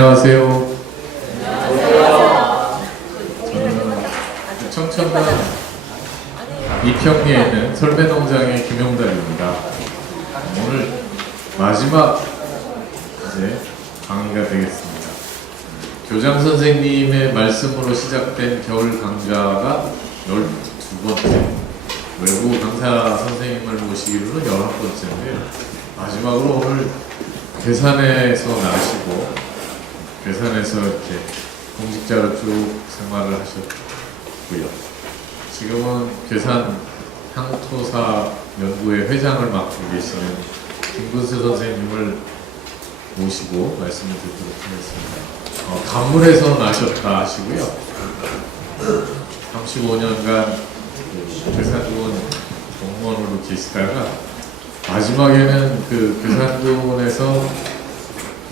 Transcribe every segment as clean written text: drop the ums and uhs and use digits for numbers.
안녕하세요. 저는 청천강 이평리에 있는 설배농장의 김용달입니다. 오늘 마지막 강의가 되겠습니다. 교장 선생님의 말씀으로 시작된 겨울 강좌가 12번째, 외부 강사 선생님을 모시기로는 11번째인데요. 마지막으로 오늘 괴산에서 나시고 괴산에서 이렇게 공직자로 쭉 생활을 하셨고요. 지금은 괴산 향토사 연구회 회장을 맡고 계시는 김근수 선생님을 모시고 말씀을 드리도록 하겠습니다. 간물에서 나셨다 하시고요. 35년간 괴산군 공무원으로 계시다가 마지막에는 그 괴산군에서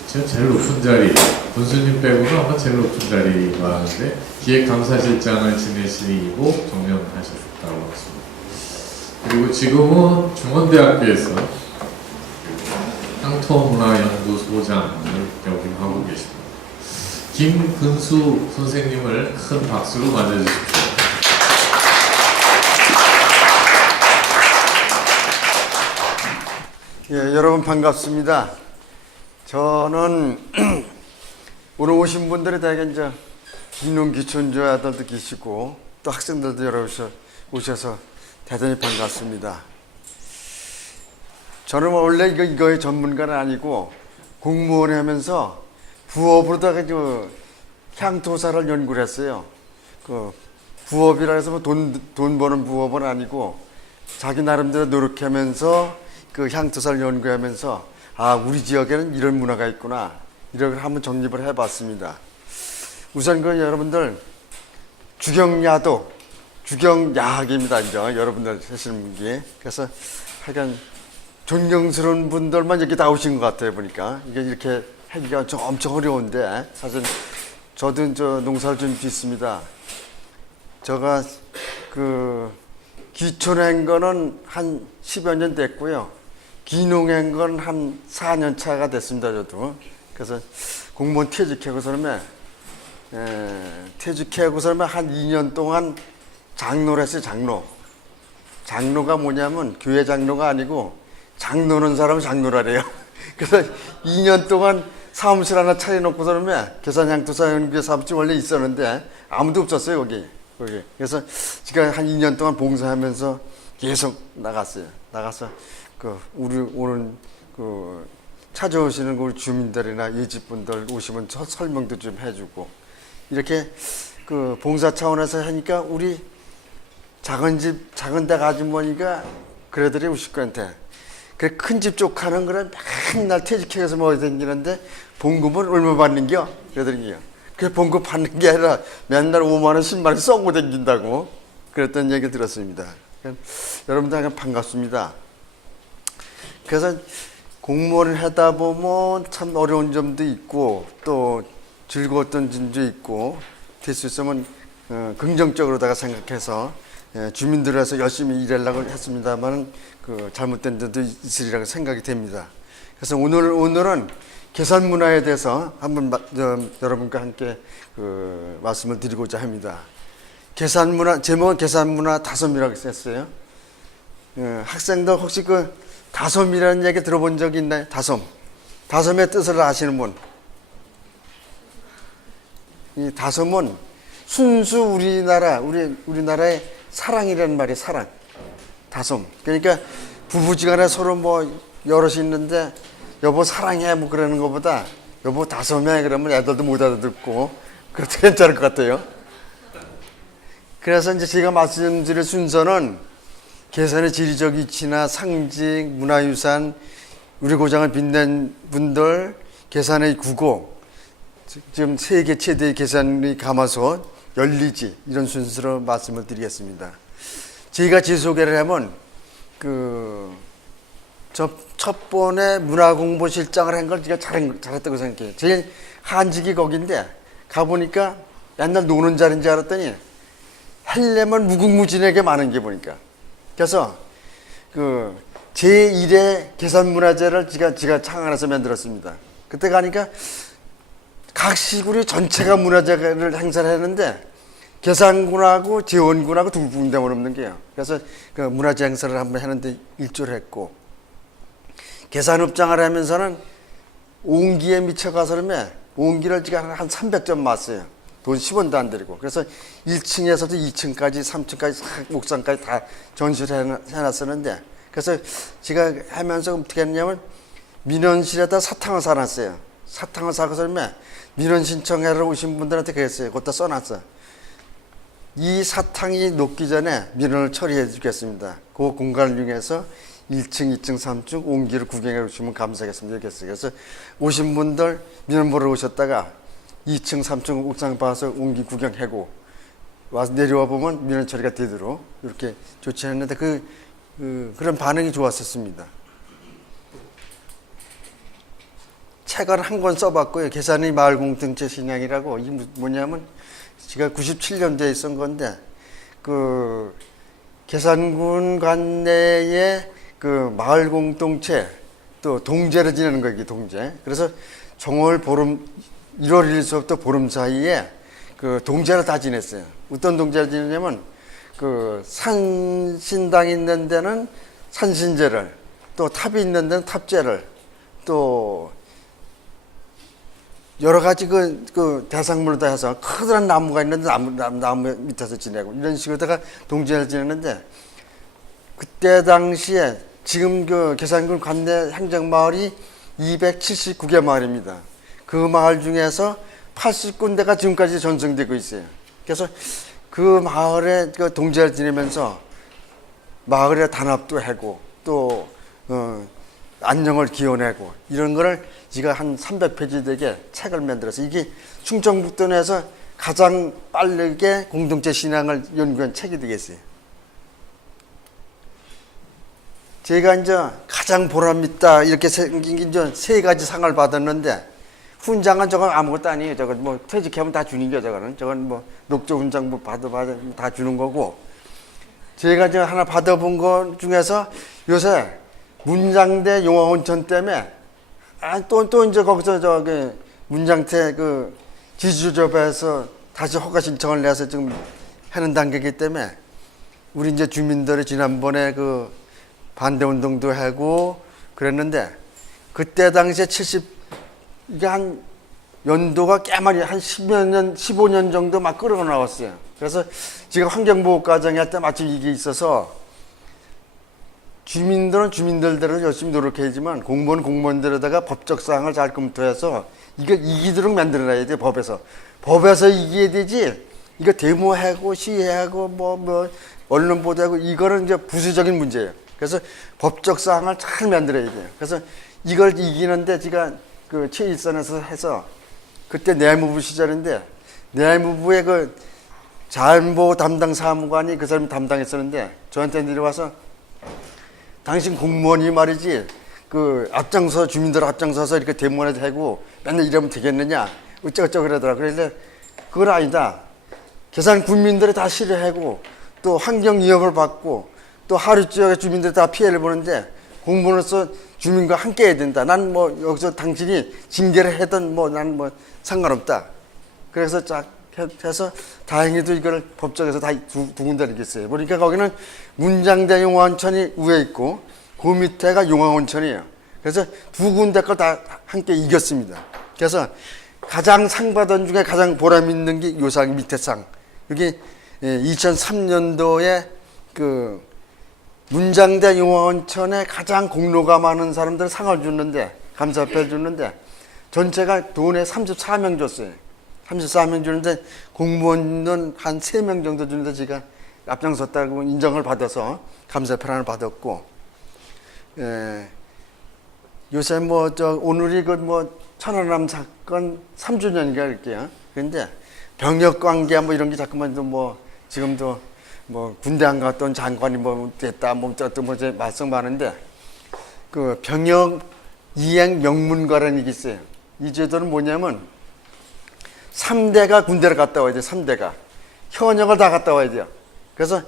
제일 높은 자리, 군수님 빼고는 아마 제일 높은 자리가 하는데 기획감사실장을 지내시고 정년하셨다고 했습니다. 그리고 지금은 중원대학교에서 향토문화연구소장을 역임하고 계십니다. 김근수 선생님을 큰 박수로 맞아주십시오. 예, 여러분 반갑습니다. 저는 오늘 오신 분들이 대개 이제 기농기촌조 아들도 계시고 또 학생들도 여러 오셔서 대단히 반갑습니다. 저는 원래 이거의 전문가는 아니고 공무원 하면서 부업으로다가 향토사를 연구를 했어요. 그 부업이라 해서 뭐 돈 버는 부업은 아니고 자기 나름대로 노력하면서 그 향토사를 연구하면서 우리 지역에는 이런 문화가 있구나, 이런 걸 한번 정립을 해봤습니다. 우선 여러분들 주경야도, 주경야학입니다. 이제 여러분들 하시는 게. 그래서 하여간 존경스러운 분들만 이렇게 나오신 것 같아요. 보니까 이게 이렇게 하기가 좀 엄청 어려운데, 사실 저도 농사를 좀 짓습니다. 제가 기촌한 거는 한 10여 년 됐고요. 기농한 건 한 4년 차가 됐습니다, 저도. 그래서 공무원 퇴직하고서는 한 2년 동안 장로를 했어요, 장로. 장로가 뭐냐면 교회 장로가 아니고 장노는 사람은 장로라래요. 그래서 2년 동안 사무실 하나 차려놓고서는 계산향토사 연구회 사무실 원래 있었는데 아무도 없었어요, 거기. 그래서 제가 한 2년 동안 봉사하면서 계속 나갔어요. 나가서 우리 오는 찾아오시는 우리 주민들이나 이 집분들 오시면 설명도 좀 해주고, 이렇게 봉사 차원에서 하니까 우리 작은 댁 아주머니가 그래들이 오실 건데, 그 큰 집 조카는 그래 맨날 퇴직해서 모여 다니는데 봉급은 얼마 받는겨? 그러더니요. 그 봉급 받는 게 아니라 맨날 5만 원, 10만 원 쏘고 다닌다고 그랬던 얘기 들었습니다. 여러분들 반갑습니다. 그래서 공무원을 하다 보면 참 어려운 점도 있고 또 즐거웠던 점도 있고, 될 수 있으면 긍정적으로다가 생각해서 주민들에서 열심히 일하려고 했습니다만 잘못된 점도 있으리라고 생각이 됩니다. 그래서 오늘은 계산 문화에 대해서 한번 여러분과 함께 말씀을 드리고자 합니다. 계산 문화, 제목은 계산 문화 다솜이라고 했어요. 학생들 혹시 다솜이라는 얘기 들어본 적 있나요? 다솜. 다솜의 뜻을 아시는 분? 이 다솜은 순수 우리나라의 사랑이라는 말이에요. 사랑. 다솜. 그러니까 부부지간에 서로 여럿이 있는데 여보 사랑해 그러는 것보다 여보 다솜해 그러면 애들도 못 알아듣고 그렇게 괜찮을 것 같아요. 그래서 이제 제가 말씀드릴 순서는 계산의 지리적 위치나 상징, 문화유산, 우리 고장을 빛낸 분들, 계산의 구고, 지금 세계 최대의 계산의 가마솥, 연리지, 이런 순서로 말씀을 드리겠습니다. 제가 제 소개를 하면 첫 번에 문화공보실장을 한 걸 제가 잘했다고 생각해요. 제 한직이 거긴데 가보니까 옛날 노는 자리인 줄 알았더니 하려면 무궁무진하게 많은 게 보니까. 그래서 제1회 계산문화재를 제가 창안해서 만들었습니다. 그때 가니까 각 시군이 전체가 문화재를 행사를 했는데 계산군하고 재원군하고 두 군데만 없는 게요. 그래서 그 문화재 행사를 한번 했는데 일조를 했고, 계산업장을 하면서는 옹기에 미쳐가서 그러면 옹기를 지금 한 300점 맞어요. 돈 10원도 안 들이고. 그래서 1층에서도 2층까지 3층까지 옥상까지 다 전시를 해놨었는데, 그래서 제가 하면서 어떻게 했냐면 민원실에다 사탕을 사놨어요. 사탕을 사고 그러면 민원 신청하러 오신 분들한테 그랬어요. 그것다 써놨어. 이 사탕이 녹기 전에 민원을 처리해 주겠습니다. 그 공간을 이용해서 1층, 2층, 3층 옹기를 구경해 주시면 감사하겠습니다. 이렇게 했어요. 그래서 오신 분들 민원 보러 오셨다가 2층, 3층 옥상 봐서 옹기 구경하고 와서 내려와 보면 민원 처리가 되도록 이렇게 조치했는데 그런 반응이 좋았었습니다. 책을 한 권 써봤고요. 계산의 마을 공동체 신앙이라고. 이게 뭐냐면 제가 97년도에 쓴 건데 그 계산군 관내에 그 마을 공동체 또 동제를 지내는 거예요. 동제. 그래서 정월 보름 1월 1일서부터 보름 사이에 그 동제를 다 지냈어요. 어떤 동제를 지내냐면 그 산신당 있는 데는 산신제를, 또 탑이 있는 데는 탑제를, 또 여러 가지 그 대상물로 다 해서 커다란 나무가 있는데 나무 밑에서 지내고 이런 식으로다가 동제를 지내는데, 그때 당시에 지금 그 계산군 관내 행정마을이 279개 마을입니다. 그 마을 중에서 80군데가 지금까지 전승되고 있어요. 그래서 그 마을에 그 동제를 지내면서 마을의 단합도 하고 또 안녕을 기원하고 이런 거를 제가 한 300페이지 되게 책을 만들어서, 이게 충청북도 내에서 가장 빠르게 공동체 신앙을 연구한 책이 되겠어요. 제가 이제 가장 보람있다 이렇게 생긴 이제 3가지 상을 받았는데, 훈장은 저건 아무것도 아니에요. 저건 뭐 퇴직하면 다 주는 게, 저건 뭐 녹조 훈장 뭐 받아 다 주는 거고, 제가 이제 하나 받아본 것 중에서 요새 문장대 용화온천 때문에 또 이제 거기서 저기 문장대 그 지주조합에서 다시 허가 신청을 내서 지금 하는 단계이기 때문에 우리 이제 주민들이 지난번에 그 반대 운동도 하고 그랬는데, 그때 당시에 이게 한 연도가 꽤 많이 한 10여 년, 15년 정도 막 끌어 나왔어요. 그래서 제가 환경보호과정에 할 때 마침 이게 있어서 주민들은 주민들대로 열심히 노력해야지만 공무원은 공무원대로다가 법적 사항을 잘 검토해서 이걸 이기도록 만들어놔야 돼. 법에서 이겨야 되지. 이거 데모하고 시위하고 뭐 언론 보도하고 이거는 이제 부수적인 문제예요. 그래서 법적 사항을 잘 만들어야 돼요. 그래서 이걸 이기는데 제가 그 최일선에서 해서, 그때 내무부 시절인데 내무부의 그 자연보호 담당 사무관이 그 사람이 담당했었는데 저한테 내려와서 당신 공무원이 말이지 그 주민들 앞장서서 이렇게 데모를 하고 맨날 이러면 되겠느냐 어쩌고저쩌고 그러더라고요. 그래서 그건 아니다. 계산 군민들이 다 싫어하고 또 환경 위협을 받고 또 하류 지역의 주민들이 다 피해를 보는데 공무원으로서 주민과 함께 해야 된다. 난 뭐 여기서 당신이 징계를 하든 난 뭐 상관없다. 그래서 쫙 해서 다행히도 이걸 법정에서 다 두 군데를 이겼어요. 보니까 거기는 문장대 용화온천이 위에 있고 그 밑에가 용화온천이에요. 그래서 두 군데 걸 다 함께 이겼습니다. 그래서 가장 상 받은 중에 가장 보람 있는 게 요 상, 밑에 상. 여기 2003년도에 그 문장대 용화온천에 가장 공로가 많은 사람들 상을 줬는데, 감사패를 줬는데 전체가 돈에 34명 줬어요. 34명 주는데 공무원은 한 3명 정도 주는데 제가 앞장섰다고 인정을 받아서 감사패를 하나 받았고, 요새 오늘이 천안함 사건 3주년인가 그럴게요. 그런데 병역 관계 이런 게 자꾸만 지금도 군대 안 갔던 장관이 됐다 어떤 말씀 많은데, 그 병역 이행 명문가라는 게 있어요. 이 제도는 뭐냐면 3대가 군대를 갔다 와야 돼요. 3대가 현역을 다 갔다 와야 돼요. 그래서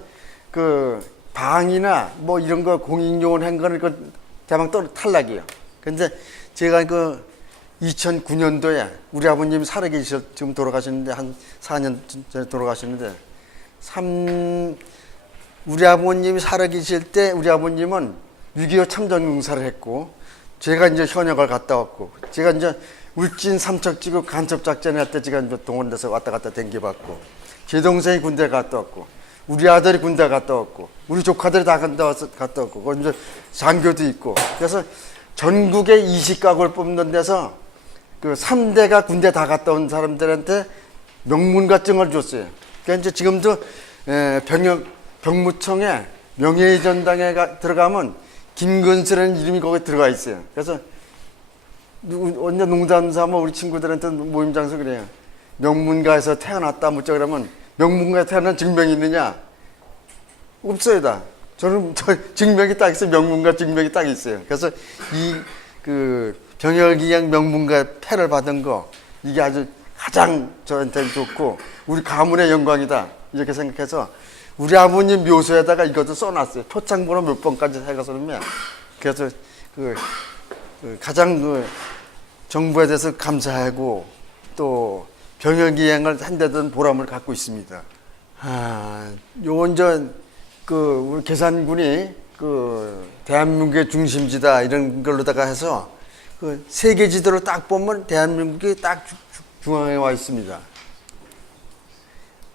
그 방이나 이런 거 공익요원 한 거는 대망 탈락이에요. 근데 제가 2009년도에 우리 아버님이 살아계셔 지금 돌아가시는데 한 4년 전에 돌아가시는데 우리 아버님이 살아계실 때 우리 아버님은 6.25 참전용사를 했고 제가 이제 현역을 갔다 왔고 제가 이제 울진 삼척지구 간첩작전 할 때 제가 이제 동원돼서 왔다 갔다 댕겨봤고 제 동생이 군대 갔다 왔고 우리 아들이 군대 갔다 왔고 우리 조카들이 다 갔다 왔고 거기 이제 장교도 있고 그래서 전국의 20가구를 뽑는 데서 그 3대가 군대 다 갔다 온 사람들한테 명문가증을 줬어요. 그러니까 이제 지금도 병무청에 명예전당에 들어가면 김근수라는 이름이 거기 들어가 있어요. 그래서 언제 농담 삼아 우리 친구들한테 모임 장소 그래요. 명문가에서 태어났다 묻자 그러면 명문가에 태어난 증명이 있느냐? 없어요 다. 저는 증명이 딱 있어요. 명문가 증명이 딱 있어요. 그래서 그 병열기양 명문가 패를 받은 거 이게 아주 가장 저한테 좋고 우리 가문의 영광이다 이렇게 생각해서 우리 아버님 묘소에다가 이것도 써놨어요. 표창번호 몇 번까지 해가서 그러면 그래서 가장 정부에 대해서 감사하고 또 병역이행을 한 데든 보람을 갖고 있습니다. 요건 우리 계산군이 대한민국의 중심지다 이런 걸로다가 해서 세계 지도를 딱 보면 대한민국이 딱 중앙에 와 있습니다.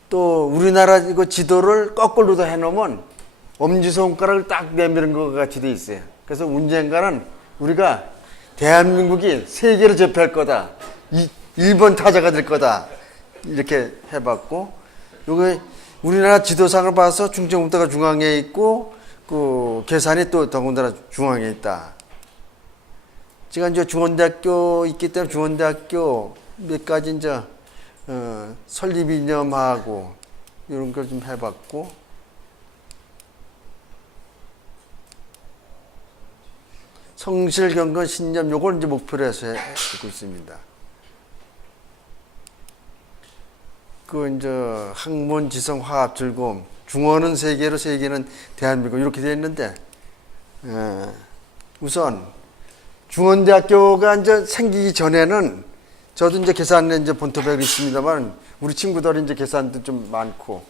또 우리나라 이거 지도를 거꾸로도 해놓으면 엄지손가락을 딱 내미는 것 같이 돼 있어요. 그래서 언젠가는 우리가 대한민국이 세계로 접할 거다. 일본 타자가 될 거다. 이렇게 해봤고, 요게 우리나라 지도상을 봐서 충청북도가 중앙에 있고, 계산이 또 더군다나 중앙에 있다. 제가 이제 중원대학교 있기 때문에 중원대학교 몇 가지 이제 설립 이념하고 이런 걸 좀 해봤고, 성실, 경건, 신념 요걸 이제 목표로 해서 하고 있습니다. 이제 학문, 지성, 화합, 즐거움, 중원은 세계로, 세계는 대한민국 이렇게 되어 있는데, 우선 중원대학교가 이제 생기기 전에는 저도 이제 계산에 이제 본토백이 있습니다만 우리 친구들이 이제 계산도 좀 많고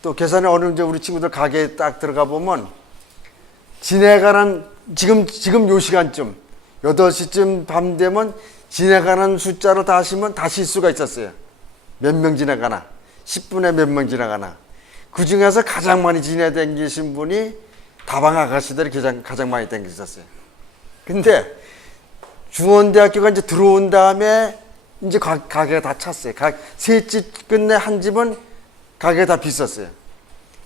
또 계산에 어느 이제 우리 친구들 가게에 딱 들어가 보면 지나가는 지금 요 시간쯤 8시쯤 밤 되면 지나가는 숫자를 다 하시면 다 실수가 있었어요. 몇 명 지나가나 10분에 몇 명 지나가나 그 중에서 가장 많이 지나다니신 분이 다방 아가씨들이 가장 많이 다니셨어요. 근데 중원대학교가 이제 들어온 다음에 이제 가게가 다 찼어요. 세 집 끝내 한 집은 가게가 다 비쌌어요.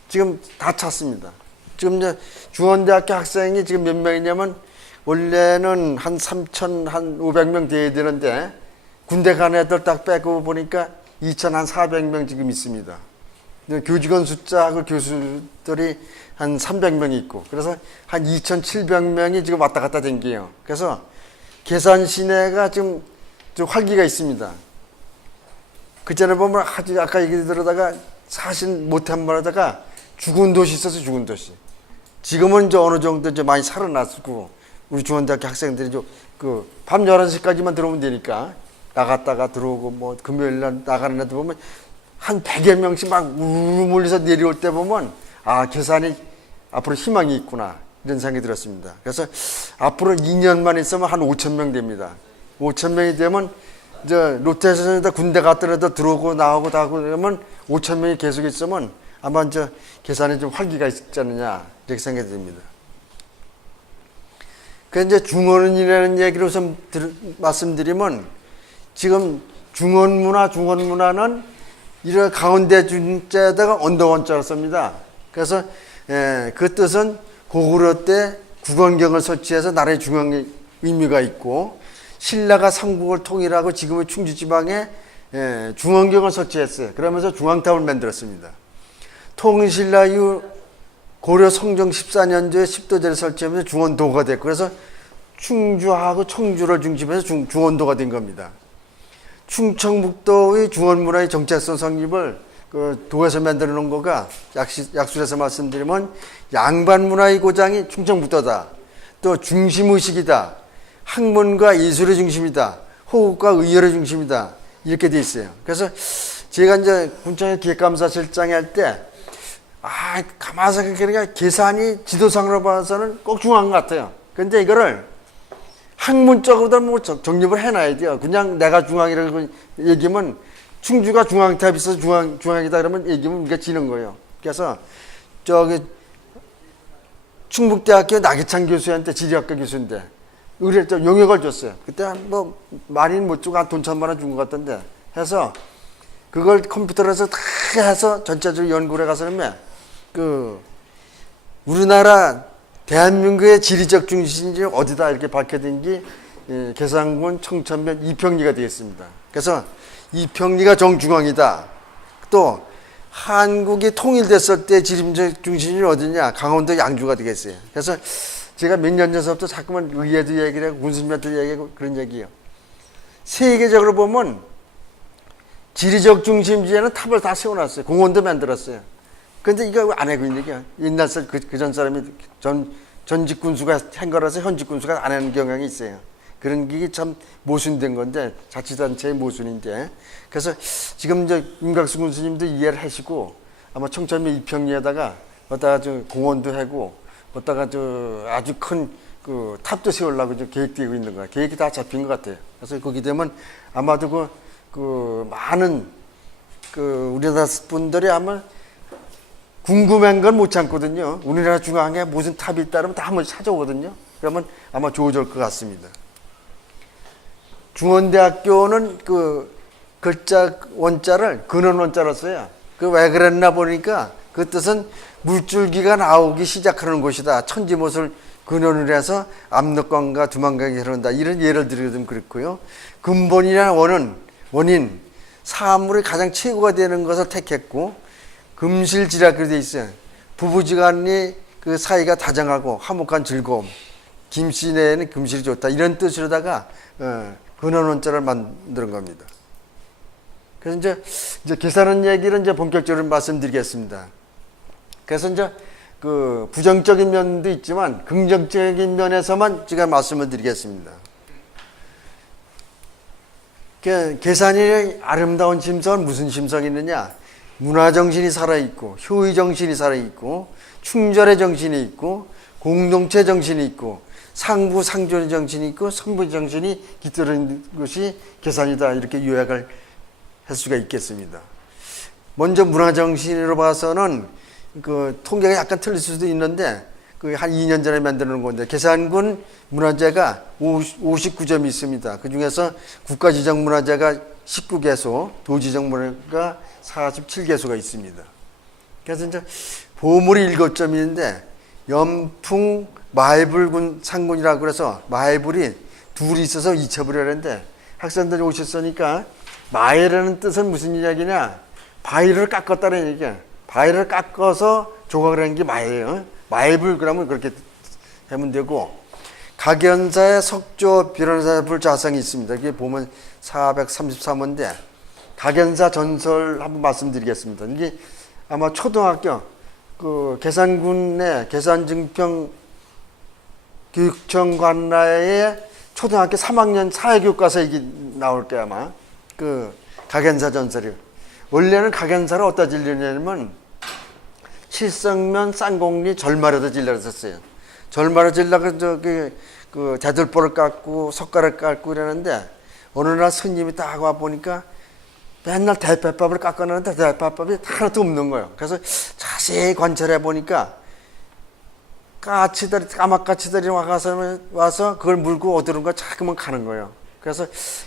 지금 다 찼습니다. 지금 이제 중원대학교 학생이 지금 몇 명이냐면 원래는 한 3,500명 돼야 되는데 군대 간 애들 딱 빼고 보니까 2,400명 지금 있습니다. 교직원 숫자하고 교수들이 한 300명이 있고 그래서 한 2,700명이 지금 왔다 갔다 댕겨요. 그래서 계산 시내가 지금 좀 활기가 있습니다. 그 전에 보면 아까 얘기 들으다가 사실 못한 말하다가 죽은 도시 있어서 죽은 도시. 지금은 이제 어느 정도 이제 많이 살아났고 우리 중원대학교 학생들이 밤 11시까지만 들어오면 되니까 나갔다가 들어오고 뭐 금요일 날 나가는 애들 보면 한 100여 명씩 막 우르르 몰려서 내려올 때 보면 계산이 앞으로 희망이 있구나 이런 생각이 들었습니다. 그래서 앞으로 2년만 있으면 한 5,000명 됩니다. 5,000명이 되면 이제 롯데에서 군대 갔더라도 들어오고 나오고 다 하고 그러면 5,000명이 계속 있으면 아마 이제 계산에 좀 활기가 있지 않느냐 이렇게 생각이 듭니다. 그 이제 중원이라는 얘기를 우선 말씀드리면 지금 중원문화는 이런 가운데 중자에다가 언더원자를 씁니다. 그래서 그 뜻은 고구려 때 국원경을 설치해서 나라의 중앙의 의미가 있고 신라가 삼국을 통일하고 지금의 충주지방에 중원경을 설치했어요. 그러면서 중앙탑을 만들었습니다. 통일신라 이후 고려 성종 14년도에 십도제를 설치하면서 중원도가 됐고 그래서 충주하고 청주를 중심해서 중원도가 된 겁니다. 충청북도의 중원문화의 정체성 성립을 도에서 만들어 놓은 거가 약술에서 말씀드리면 양반문화의 고장이 충청북도다. 또 중심의식이다. 학문과 예술의 중심이다. 호흡과 의열의 중심이다. 이렇게 돼 있어요. 그래서 제가 이제 군청의 기획감사실장이 할 때, 가만히 생각해보니까 계산이 지도상으로 봐서는 꼭 중요한 것 같아요. 근데 이거를 학문적으로도 뭐 정립을 해놔야 돼요. 그냥 내가 중앙이라고 얘기하면 충주가 중앙탑이 있어서 중앙이다 그러면 얘기하면 우리가 지는 거예요. 그래서 저기 충북대학교 나기찬 교수한테 지리학과 교수인데 용역을 줬어요. 그때 뭐 많이는 못 주고 한 돈 1,000만 원 준 것 같던데 해서 그걸 컴퓨터로 해서 다 해서 전체적으로 연구를 해가서는 우리나라 대한민국의 지리적 중심이 어디다 이렇게 밝혀진 게 계산군 청천면 이평리가 되겠습니다. 그래서 이평리가 정중앙이다. 또 한국이 통일됐을 때 지리적 중심이 어디냐? 강원도 양주가 되겠어요. 그래서 제가 몇 년 전부터 자꾸만 의회도 얘기를 하고 군수님한테 얘기하고 그런 얘기예요. 세계적으로 보면 지리적 중심지에는 탑을 다 세워놨어요. 공원도 만들었어요. 근데 이거 안 하고 있는 얘기야. 옛날 그전 사람이 전직 군수가 한 거라서 현직 군수가 안 하는 경향이 있어요. 그런 게 참 모순된 건데, 자치단체의 모순인데. 그래서 지금 이제 임각수 군수님도 이해를 하시고, 아마 청천면 이평리에다가, 어디다가 공원도 하고, 어디다가 아주 큰 탑도 세우려고 계획되고 있는 거야. 계획이 다 잡힌 것 같아요. 그래서 거기 되면 아마도 많은 우리나라 분들이 아마 궁금한 건 못 참거든요. 우리나라 중앙에 무슨 탑이 있다면 다 한번 찾아오거든요. 그러면 아마 좋아질 것 같습니다. 중원대학교는 글자 원자를 근원 원자로 써요. 왜 그랬나 보니까 그 뜻은 물줄기가 나오기 시작하는 곳이다. 천지못을 근원으로 해서 압록강과 두만강이 흐른다. 이런 예를 들기도 그렇고요. 근본이나 원인, 사물이 가장 최고가 되는 것을 택했고, 금실지라 그렇게 돼 있어요. 부부지간이 그 사이가 다정하고 화목한 즐거움. 김씨 내에는 금실이 좋다. 이런 뜻으로다가 근원원자를 만드는 겁니다. 그래서 이제 계산한 얘기를 이제 본격적으로 말씀드리겠습니다. 그래서 이제 부정적인 면도 있지만 긍정적인 면에서만 제가 말씀을 드리겠습니다. 계산이 아름다운 심성은 무슨 심성이 있느냐? 문화정신이 살아있고, 효의정신이 살아있고, 충절의 정신이 있고, 공동체 정신이 있고, 상부상존의 정신이 있고, 성부의 정신이 깃들은 것이 계산이다. 이렇게 요약을 할 수가 있겠습니다. 먼저 문화정신으로 봐서는 통계가 약간 틀릴 수도 있는데, 한 2년 전에 만드는 건데, 계산군 문화재가 59점이 있습니다. 그 중에서 국가지정문화재가 19개소, 도지정문화가 47개소가 있습니다. 그래서 이제 보물이 7점이 있는데, 연풍 마해불군 상군이라고 그래서 마해불이 둘이 있어서 이첩을하는데, 학생들이 오셨으니까 마해라는 뜻은 무슨 이야기냐? 바위를 깎았다는 얘기야. 바위를 깎아서 조각을 하는 게 마해예요. 마해불 그러면 그렇게 하면 되고, 각연사의 석조 변호사불 자성이 있습니다. 이게 보면 433호인데, 각연사 전설 한번 말씀드리겠습니다. 이게 아마 초등학교 계산군의 계산증평 교육청 관라에 초등학교 3학년 사회교과서에 이게 나올 때 아마 각연사 전설이. 원래는 각연사를 어디다 질르냐면 칠성면 쌍곡리 절마에다 질러서 썼어요. 절마를 질러서 대들보를 깎고 석가를 깎고 이러는데, 어느 날 스님이 딱 와보니까 맨날 대패밥을 깎아내는데 대패밥이 하나도 없는 거예요. 그래서 자세히 관찰해 보니까 까마까치들이 와서 그걸 물고 어디론가 자꾸만 가는 거예요. 그래서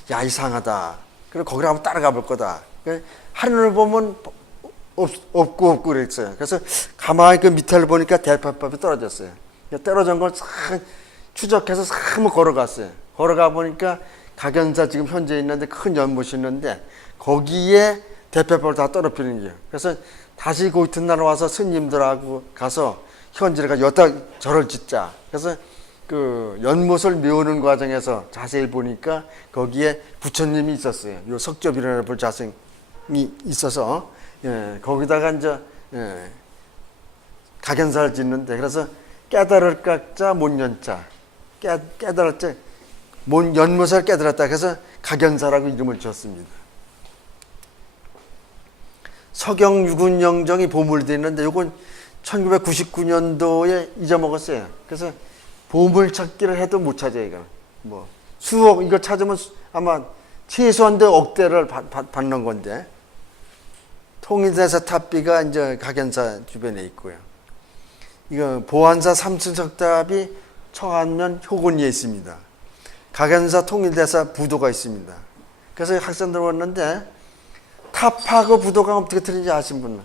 야, 이상하다. 그래서 거기를 한번 따라가 볼 거다. 하늘을 보면 없고 그랬어요. 그래서 가만히 밑에를 보니까 대패밥이 떨어졌어요. 떨어진 걸 싹 추적해서 싹 한번 걸어갔어요. 걸어가 보니까 각연사 지금 현재 있는데 큰 연못이 있는데, 거기에 대패밥을 다 떨어뜨리는 거예요. 그래서 다시 그 이튿날 와서 스님들하고 가서 현지를 가서 여기다 절을 짓자. 그래서 연못을 메우는 과정에서 자세히 보니까 거기에 부처님이 있었어요. 요 석조비라는 자성이 있어서, 거기다가 이제 각연사를 짓는데, 그래서 깨달을 깎자 못 연자, 깨달을 때 연못을 깨달았다. 그래서 각연사라고 이름을 지었습니다. 서경 유근영정이 보물도 있는데 요건 1999년도에 잊어먹었어요. 그래서 보물 찾기를 해도 못 찾아요. 이거 뭐 수억 이거 찾으면 아마 최소한도 억대를 받는 건데 통일대사 탑비가 이제 각연사 주변에 있고요. 이거 보안사 삼순석탑이 청안면 효군리에 있습니다. 각연사 통일대사 부도가 있습니다. 그래서 학생들 왔는데 탑하고 부도가 어떻게 틀린지 아신 분?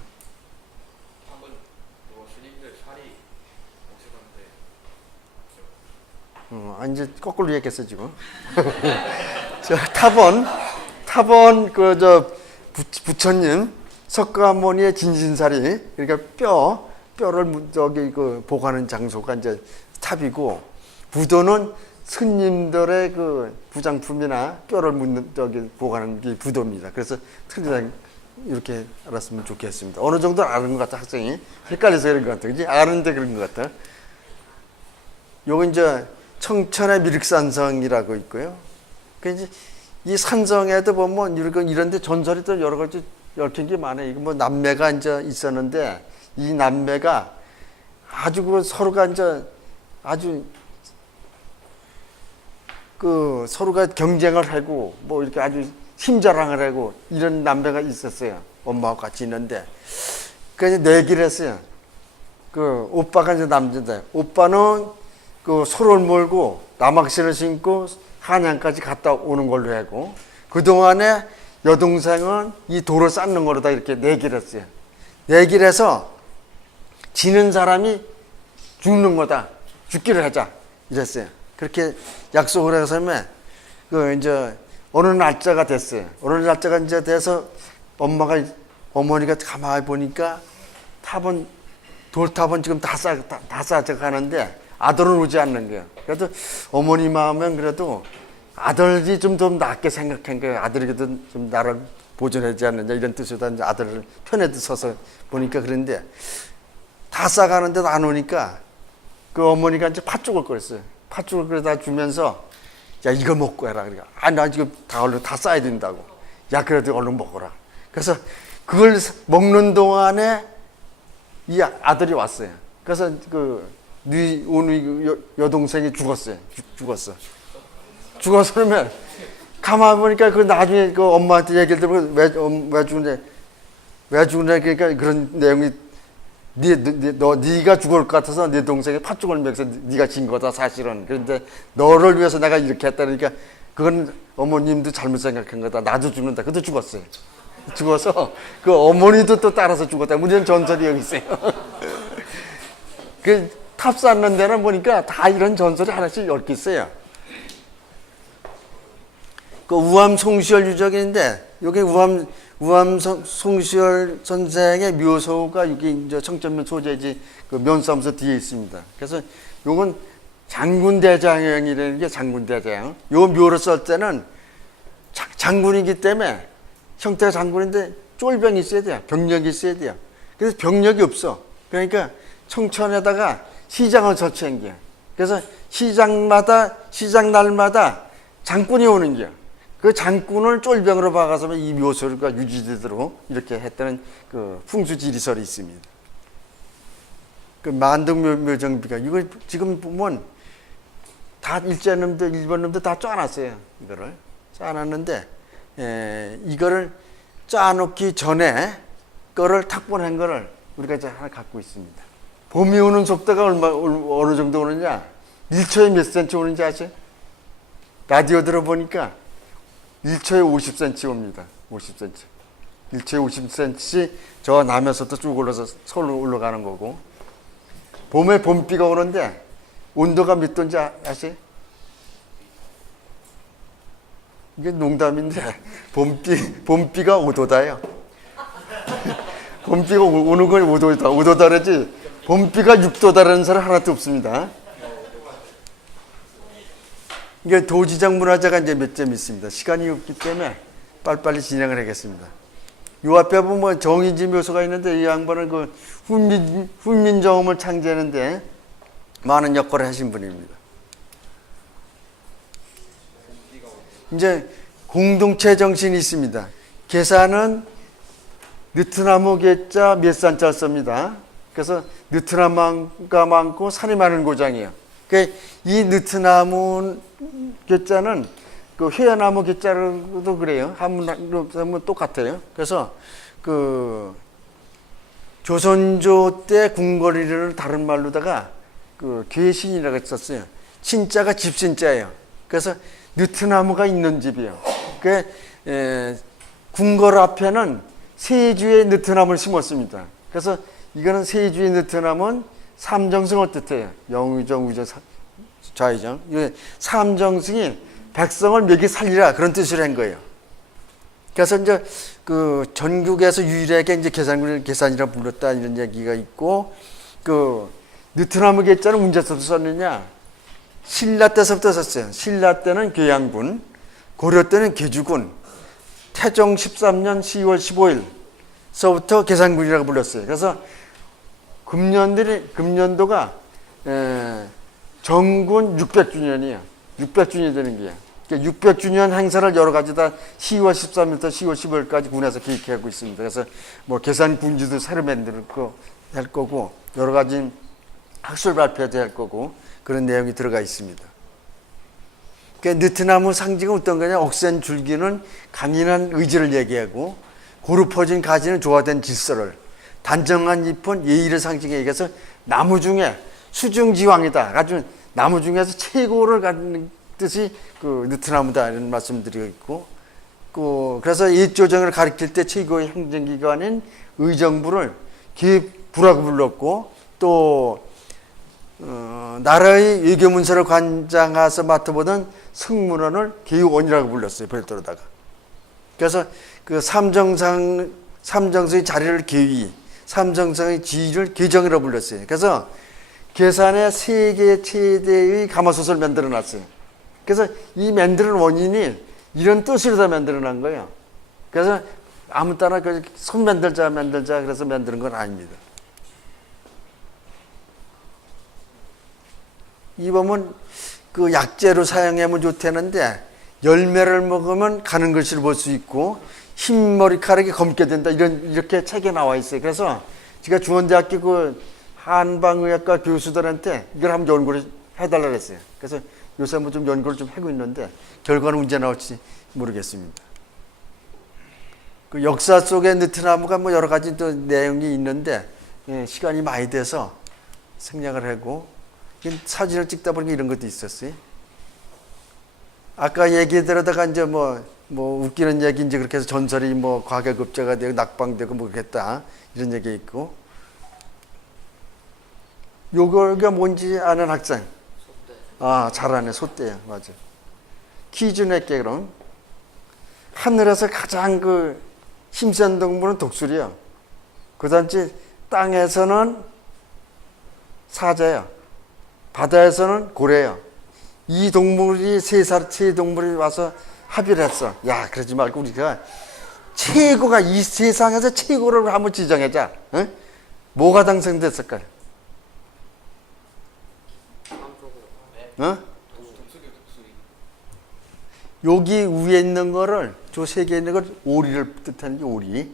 한번 스님들 살이 오셨는데 이제 거꾸로 얘기했어 지금. 저 탑원 부처님 석가모니의 진신살이 그러니까 뼈를 저기 보관하는 장소가 이제 탑이고 부도는 스님들의 그 부장품이나 뼈를 묻는 저기 보관하는 게 부도입니다. 그래서 틀리다 이렇게 알았으면 좋겠습니다. 어느 정도 아는 것 같아 학생이 헷갈려서 그런 것 같아, 그지? 아는데 그런 것 같아. 요거 이제 청천의 미륵산성이라고 있고요. 그 이제 이 산성에도 보면 이런데 전설이 또 여러 가지 얽힌 게 많아요. 이거 뭐 남매가 이제 있었는데 이 남매가 아주 서로가 이제 아주 서로가 경쟁을 하고 뭐 이렇게 아주 힘자랑을 하고 이런 남매가 있었어요. 엄마하고 같이 있는데 그래서 내기를 했어요. 오빠가 이제 남자인데 오빠는 소를 몰고 남학신을 신고 한양까지 갔다 오는 걸로 하고 그동안에 여동생은 이 돌을 쌓는 거로다 이렇게 내기를 했어요. 내기를 해서 지는 사람이 죽는 거다. 죽기를 하자. 이랬어요. 그렇게 약속을 해서 이제 어느 날짜가 됐어요. 어느 날짜가 이제 돼서 어머니가 가만히 보니까 돌탑은 지금 다 쌓아져 가는데 아들은 오지 않는 거예요. 그래도 어머니 마음은 그래도 아들이 좀 더 낫게 생각한 거예요. 아들에게도 좀 나를 보존하지 않느냐 이런 뜻으로 이제 아들을 편에 서서 보니까 그런데 다 싸가는데도 안 오니까 그 어머니가 이제 팥죽을 끓였어요. 팥죽을 끓여다 주면서 야 이거 먹고 해라. 그러니까 나 지금 얼른 다 싸야 된다고. 야 그래도 얼른 먹어라. 그래서 그걸 먹는 동안에 이 아들이 왔어요. 그래서 오늘 여동생이 죽었어요. 죽었어 그러면 가만히 보니까 나중에 엄마한테 얘기를 들으면 왜 죽는데 그러니까 그런 내용이 네가 죽을 것 같아서 네 동생이 팥죽을 먹여서 네가 진 거다 사실은. 그런데 너를 위해서 내가 이렇게 했다니까 그건 어머님도 잘못 생각한 거다. 나도 죽는다. 그도 죽었어요. 죽어서 그 어머니도 또 따라서 죽었다. 이런 전설이 여기 있어요. 탑 쌓는 데는 보니까 다 이런 전설이 하나씩 얽혀 있어요. 우암 송시열 유적인데 여기 우암 송시열 선생의 묘소가 여기 이제 청천면 소재지 면사무소 뒤에 있습니다. 그래서 요건 장군대장형이라는 게 장군대장. 요 묘를 쓸 때는 장군이기 때문에 형태가 장군인데 쫄병이 있어야 돼요. 병력이 있어야 돼요. 그래서 병력이 없어. 그러니까 청천에다가 시장을 설치한 거야. 그래서 시장 날마다 장군이 오는 거야. 그 장군을 쫄병으로 박아서 이 묘소가 유지되도록 이렇게 했다는 풍수지리설이 있습니다. 만등묘정비가 이거 지금 보면 다 일본 놈들 다 짜놨어요. 이거를 짜놨는데 이거를 짜놓기 전에 거를 탁본한 거를 우리가 이제 하나 갖고 있습니다. 봄이 오는 속도가 어느 정도 오느냐? 1초에 몇 센치 오는지 아세요? 라디오 들어보니까 1초에 50cm 옵니다. 50cm. 1초에 50cm 저 남에서도 쭉 올라서 서울로 올라가는 거고. 봄에 봄비가 오는데 온도가 몇 도인지 아세요? 이게 농담인데 봄비가 5도다요. 봄비가 오는 건 5도다르지 봄비가 6도다라는 사람 하나도 없습니다. 이게 도지장 문화재가 이제 몇 점 있습니다. 시간이 없기 때문에 빨리빨리 진행을 하겠습니다. 요 앞에 보면 정의지 묘소가 있는데 이 양반은 훈민정음을 창제하는데 많은 역할을 하신 분입니다. 이제 공동체 정신이 있습니다. 계산은 느트나무 계자 몇 산자 씁니다. 그래서 느트나무가 많고 산이 많은 고장이에요. 그러니까 이 느트나무 계자는 그 회화나무 계자로도 그래요. 한문으로 하면 똑같아요. 그래서 그 조선조 때 궁궐이를 다른 말로다가 그 계신이라고 했었어요. 친자가 집신자예요. 그래서 느트나무가 있는 집이에요. 그 궁궐 앞에는 세주의 느트나무를 심었습니다. 그래서 이거는 세주의 느트나무는 삼정승을 뜻해요. 영의정, 우정, 좌의정. 삼정승이 백성을 먹이 살리라 그런 뜻으로 한 거예요. 그래서 이제 그 전국에서 유일하게 이제 계산군을 계산이라 불렀다 이런 얘기가 있고, 그 느트나무 계자는 언제부터 썼느냐? 신라 때서부터 썼어요. 신라 때는 교양군, 고려 때는 계주군, 태종 13년 10월 15일서부터 계산군이라고 불렀어요. 그래서 금년도가 정군 600주년이에요. 600주년이 되는 거예요. 600주년 행사를 여러 가지 다 10월 13일부터 10월 15일까지 군에서 계획하고 있습니다. 그래서 뭐 계산군지도 새로 만들 할 거고, 여러 가지 학술 발표도 할 거고, 그런 내용이 들어가 있습니다. 그러니까 느트나무 상징은 어떤 거냐? 억센 줄기는 강인한 의지를 얘기하고, 고루 퍼진 가지는 조화된 질서를, 단정한 잎은 예의를 상징해 얘기해서 나무 중에 수중지왕이다. 아주 나무 중에서 최고를 갖는 뜻이 그 느트나무다 이런 말씀드리고 있고, 그래서 옛조정을 가리킬 때 최고의 행정기관인 의정부를 기부라고 불렀고, 또 나라의 외교문서를 관장해서 맡아보던 승문원을 계유원이라고 불렀어요. 별도로다가. 그래서 그 삼정성의 자리를 계위, 삼정성의 지위를 계정이라고 불렀어요. 그래서 계산의 세계 최대의 가마솥을 만들어 놨어요. 그래서 이 만드는 원인이 이런 뜻으로 다 만들어 난 거예요. 그래서 아무 따나 손 만들자 그래서 만드는 건 아닙니다. 이 보면 그 약재로 사용하면 좋다는데, 열매를 먹으면 가는 글씨를 볼 수 있고 흰머리카락이 검게 된다 이렇게 책에 나와 있어요. 그래서 제가 중원대학교 그 한방의학과 교수들한테 이걸 한번 연구를 해달라고 했어요. 그래서 요새 한번 좀 연구를 좀 하고 있는데 결과는 언제 나올지 모르겠습니다. 그 역사 속에 느트나무가 뭐 여러 가지 또 내용이 있는데 시간이 많이 돼서 생략을 하고, 사진을 찍다 보니까 이런 것도 있었어요. 아까 얘기들어다가 이제 뭐 웃기는 얘기 이제 그렇게 해서 전설이 뭐 과거급제가 되고 낙방되고 뭐 그랬다 이런 얘기 있고, 요거가 뭔지 아는 학생? 아, 잘하네. 소떼야. 맞아. 퀴즈 낼게 그럼. 하늘에서 가장 그 힘센 동물은 독수리야. 그다음에 땅에서는 사자야. 바다에서는 고래야. 이 동물이 세 동물이 와서 합의를 했어. 야, 그러지 말고 우리가 최고가 이 세상에서 최고를 한번 지정하자. 응? 뭐가 당선됐을까요? 어? 여기 위에 있는 거를, 저 세 개 있는 걸 오리를 뜻하는 게 오리.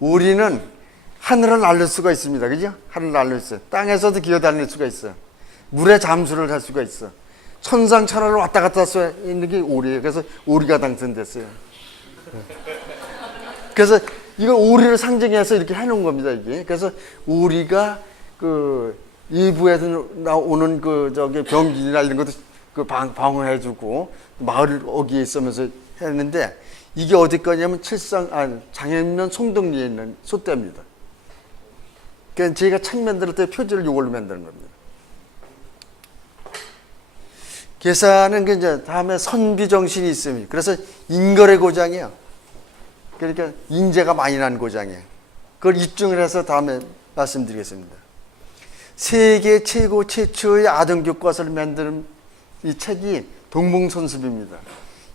오리는 하늘을 날릴 수가 있습니다. 그죠? 하늘을 날릴 수 있어요. 땅에서도 기어다닐 수가 있어요. 물에 잠수를 할 수가 있어. 천상천하를 왔다 갔다 할 수 있는 게 오리예요. 그래서 오리가 당선됐어요. 그래서 이걸 오리를 상징해서 이렇게 해놓은 겁니다. 이게. 그래서 오리가 그 일부에서 나오는 그 저기 병균이나 이런 것도 그 방어해주고 마을 어귀에 있으면서 했는데, 이게 어디 거냐면 장현면 송동리에 있는 솥대입니다. 그러니까 저희가 책 만들 때 표지를 이걸로 만드는 겁니다. 계산은 그 이제 다음에 선비 정신이 있습니다. 그래서 인거래 고장이에요. 그러니까 인재가 많이 난 고장이에요. 그걸 입증을 해서 다음에 말씀드리겠습니다. 세계 최초의 아동교과서를 만드는 이 책이 동문선습입니다.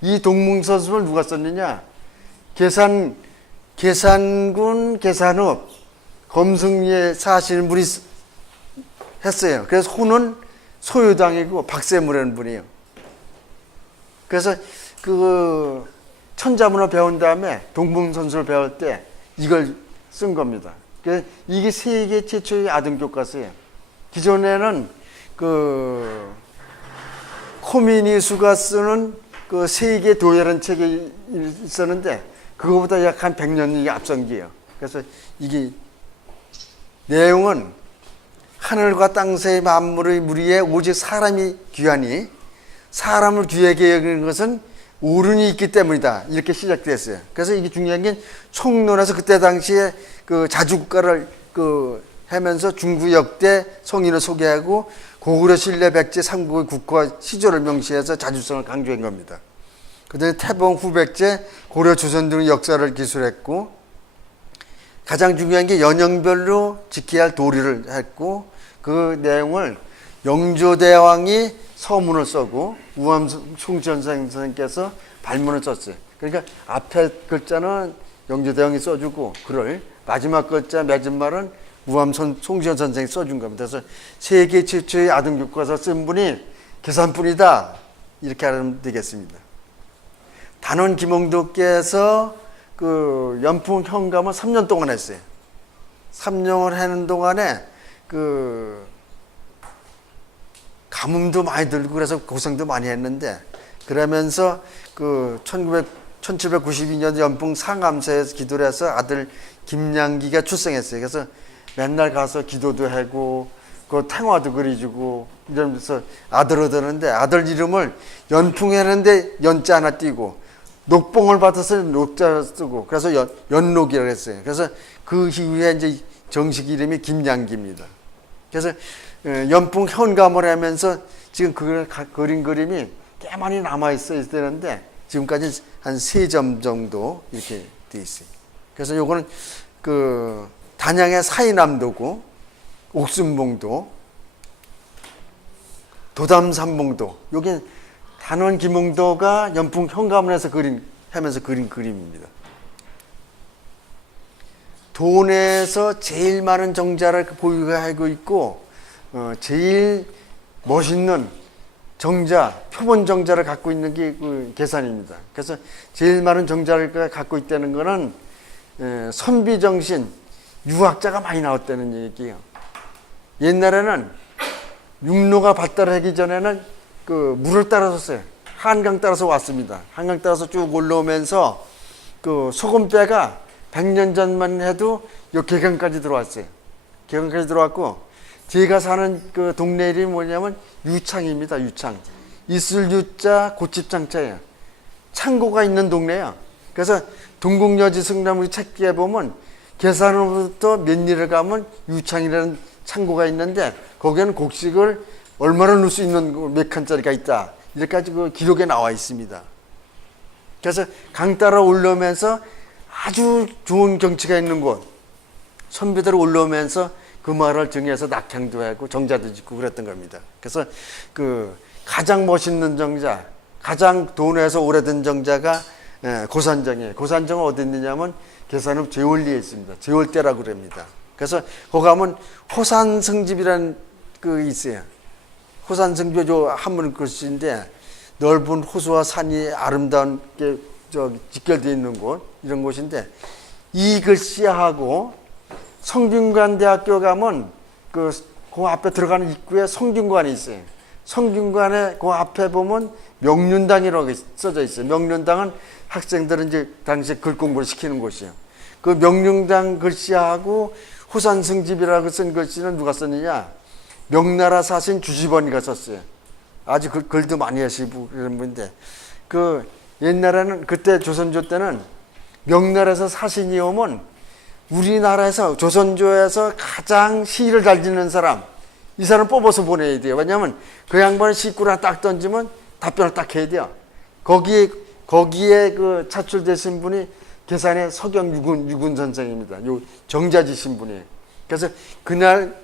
이 동문선습을 누가 썼느냐? 계산군 계산업 검승리에 사시는 분이 했어요. 그래서 호는 소유당이고 박세무라는 분이에요. 그래서 그 천자문을 배운 다음에 동봉선수를 배울 때 이걸 쓴 겁니다. 이게 세계 최초의 아등 교과서예요. 기존에는 그 코미니수가 쓰는 그 세계 도열한 책이 있었는데 그거보다 약 한 100년이 앞선 게요. 그래서 이게 내용은 하늘과 땅 사이 만물의 무리에 오직 사람이 귀하니 사람을 귀하게 여기는 것은 오른이 있기 때문이다. 이렇게 시작됐어요. 그래서 이게 중요한 게 총론에서 그때 당시에 그 자주국가를 그 하면서 중구 역대 성인을 소개하고 고구려 신라 백제 삼국의 국가 시조를 명시해서 자주성을 강조한 겁니다. 그다음에 태봉 후백제 고려 조선 등의 역사를 기술했고 가장 중요한 게 연령별로 지켜야 할 도리를 했고 그 내용을 영조대왕이 서문을 쓰고 우암 송천 선생님께서 발문을 썼어요. 그러니까 앞에 글자는 영조대왕이 써주고 글을 마지막 글자 맺은 말은 우암 송천 선생이 써준 겁니다. 그래서 세계 최초의 아등 교과서 쓴 분이 계산뿐이다 이렇게 하면 되겠습니다. 단원 김홍도께서 그 연풍 현감을 3년 동안 했어요. 3년을 하는 동안에 그 가뭄도 많이 들고 그래서 고생도 많이 했는데 그러면서 그 1792년 연풍 상암사에서 기도를 해서 아들 김양기가 출생했어요. 그래서 맨날 가서 기도도 하고 그 탱화도 그려주고 이러면서 아들 얻었는데 아들 이름을 연풍 했는데 연자 하나 띄고 녹봉을 받아서 녹자 쓰고 그래서 연록이라고 했어요. 그래서 그 이후에 이제 정식 이름이 김양기입니다. 그래서 연풍 현감을 하면서 지금 그걸 그린 그림이 꽤 많이 남아 있어야 되는데 지금까지 한 3점 정도 이렇게 돼 있어요. 그래서 요거는 그 단양의 사이남도고 옥순봉도 도담산봉도 여기 단원 김홍도가 연풍 현감을 해서 하면서 그린 그림입니다. 돈에서 제일 많은 정자를 보유하고 있고 제일 멋있는 정자, 표본 정자를 갖고 있는 게 그 계산입니다. 그래서 제일 많은 정자를 갖고 있다는 거는 선비정신, 유학자가 많이 나왔다는 얘기예요. 옛날에는 육로가 발달하기 전에는 그 물을 따라서 한강 따라서 왔습니다. 한강 따라서 쭉 올라오면서 그 소금배가 100년 전만 해도 요 개강까지 들어왔어요. 개강까지 들어왔고 제가 사는 그 동네 이름이 뭐냐면 유창입니다. 유창. 이슬 유자 고집장자예요. 창고가 있는 동네야. 그래서 동국여지 승나무리 책기에 보면 계산으로부터 몇 리를 가면 유창이라는 창고가 있는데 거기에는 곡식을 얼마나 넣을 수 있는 몇 칸짜리가 있다. 이렇게까지 그 기록에 나와 있습니다. 그래서 강 따라 올라오면서 아주 좋은 경치가 있는 곳 선비들 올라오면서 그 마을을 정해서 낙향도 하고 정자도 짓고 그랬던 겁니다. 그래서 그 가장 멋있는 정자, 가장 돈에서 오래된 정자가 고산정이에요. 고산정은 어디 있느냐면 계산읍 제월리에 있습니다. 제월대라고 그럽니다. 그래서 거기 가면 호산성집이라는 그 있어요. 호산성집이 한문 글씨인데 넓은 호수와 산이 아름다운 게 직결되어 있는 곳 이런 곳인데 이 글씨하고 성균관대학교 가면 그 앞에 들어가는 입구에 성균관이 있어요. 성균관에 그 앞에 보면 명륜당이라고 써져 있어요. 명륜당은 학생들은 이제 당시에 글 공부를 시키는 곳이에요. 그 명륜당 글씨하고 호산성집이라고 쓴 글씨는 누가 썼느냐? 명나라 사신 주시번이가 썼어요. 아주 글도 많이 하시고 그런 분인데 그 옛날에는 그때 조선조 때는 명나라에서 사신이 오면 우리나라에서 조선조에서 가장 시를 잘 짓는 사람 이 사람 뽑아서 보내야 돼요. 왜냐하면 그 양반이 시구를 하나 딱 던지면 답변을 딱 해야 돼요. 거기에 그 차출되신 분이 계산의 서경유군 선생입니다. 요 정자지신 분이에요. 그래서 그날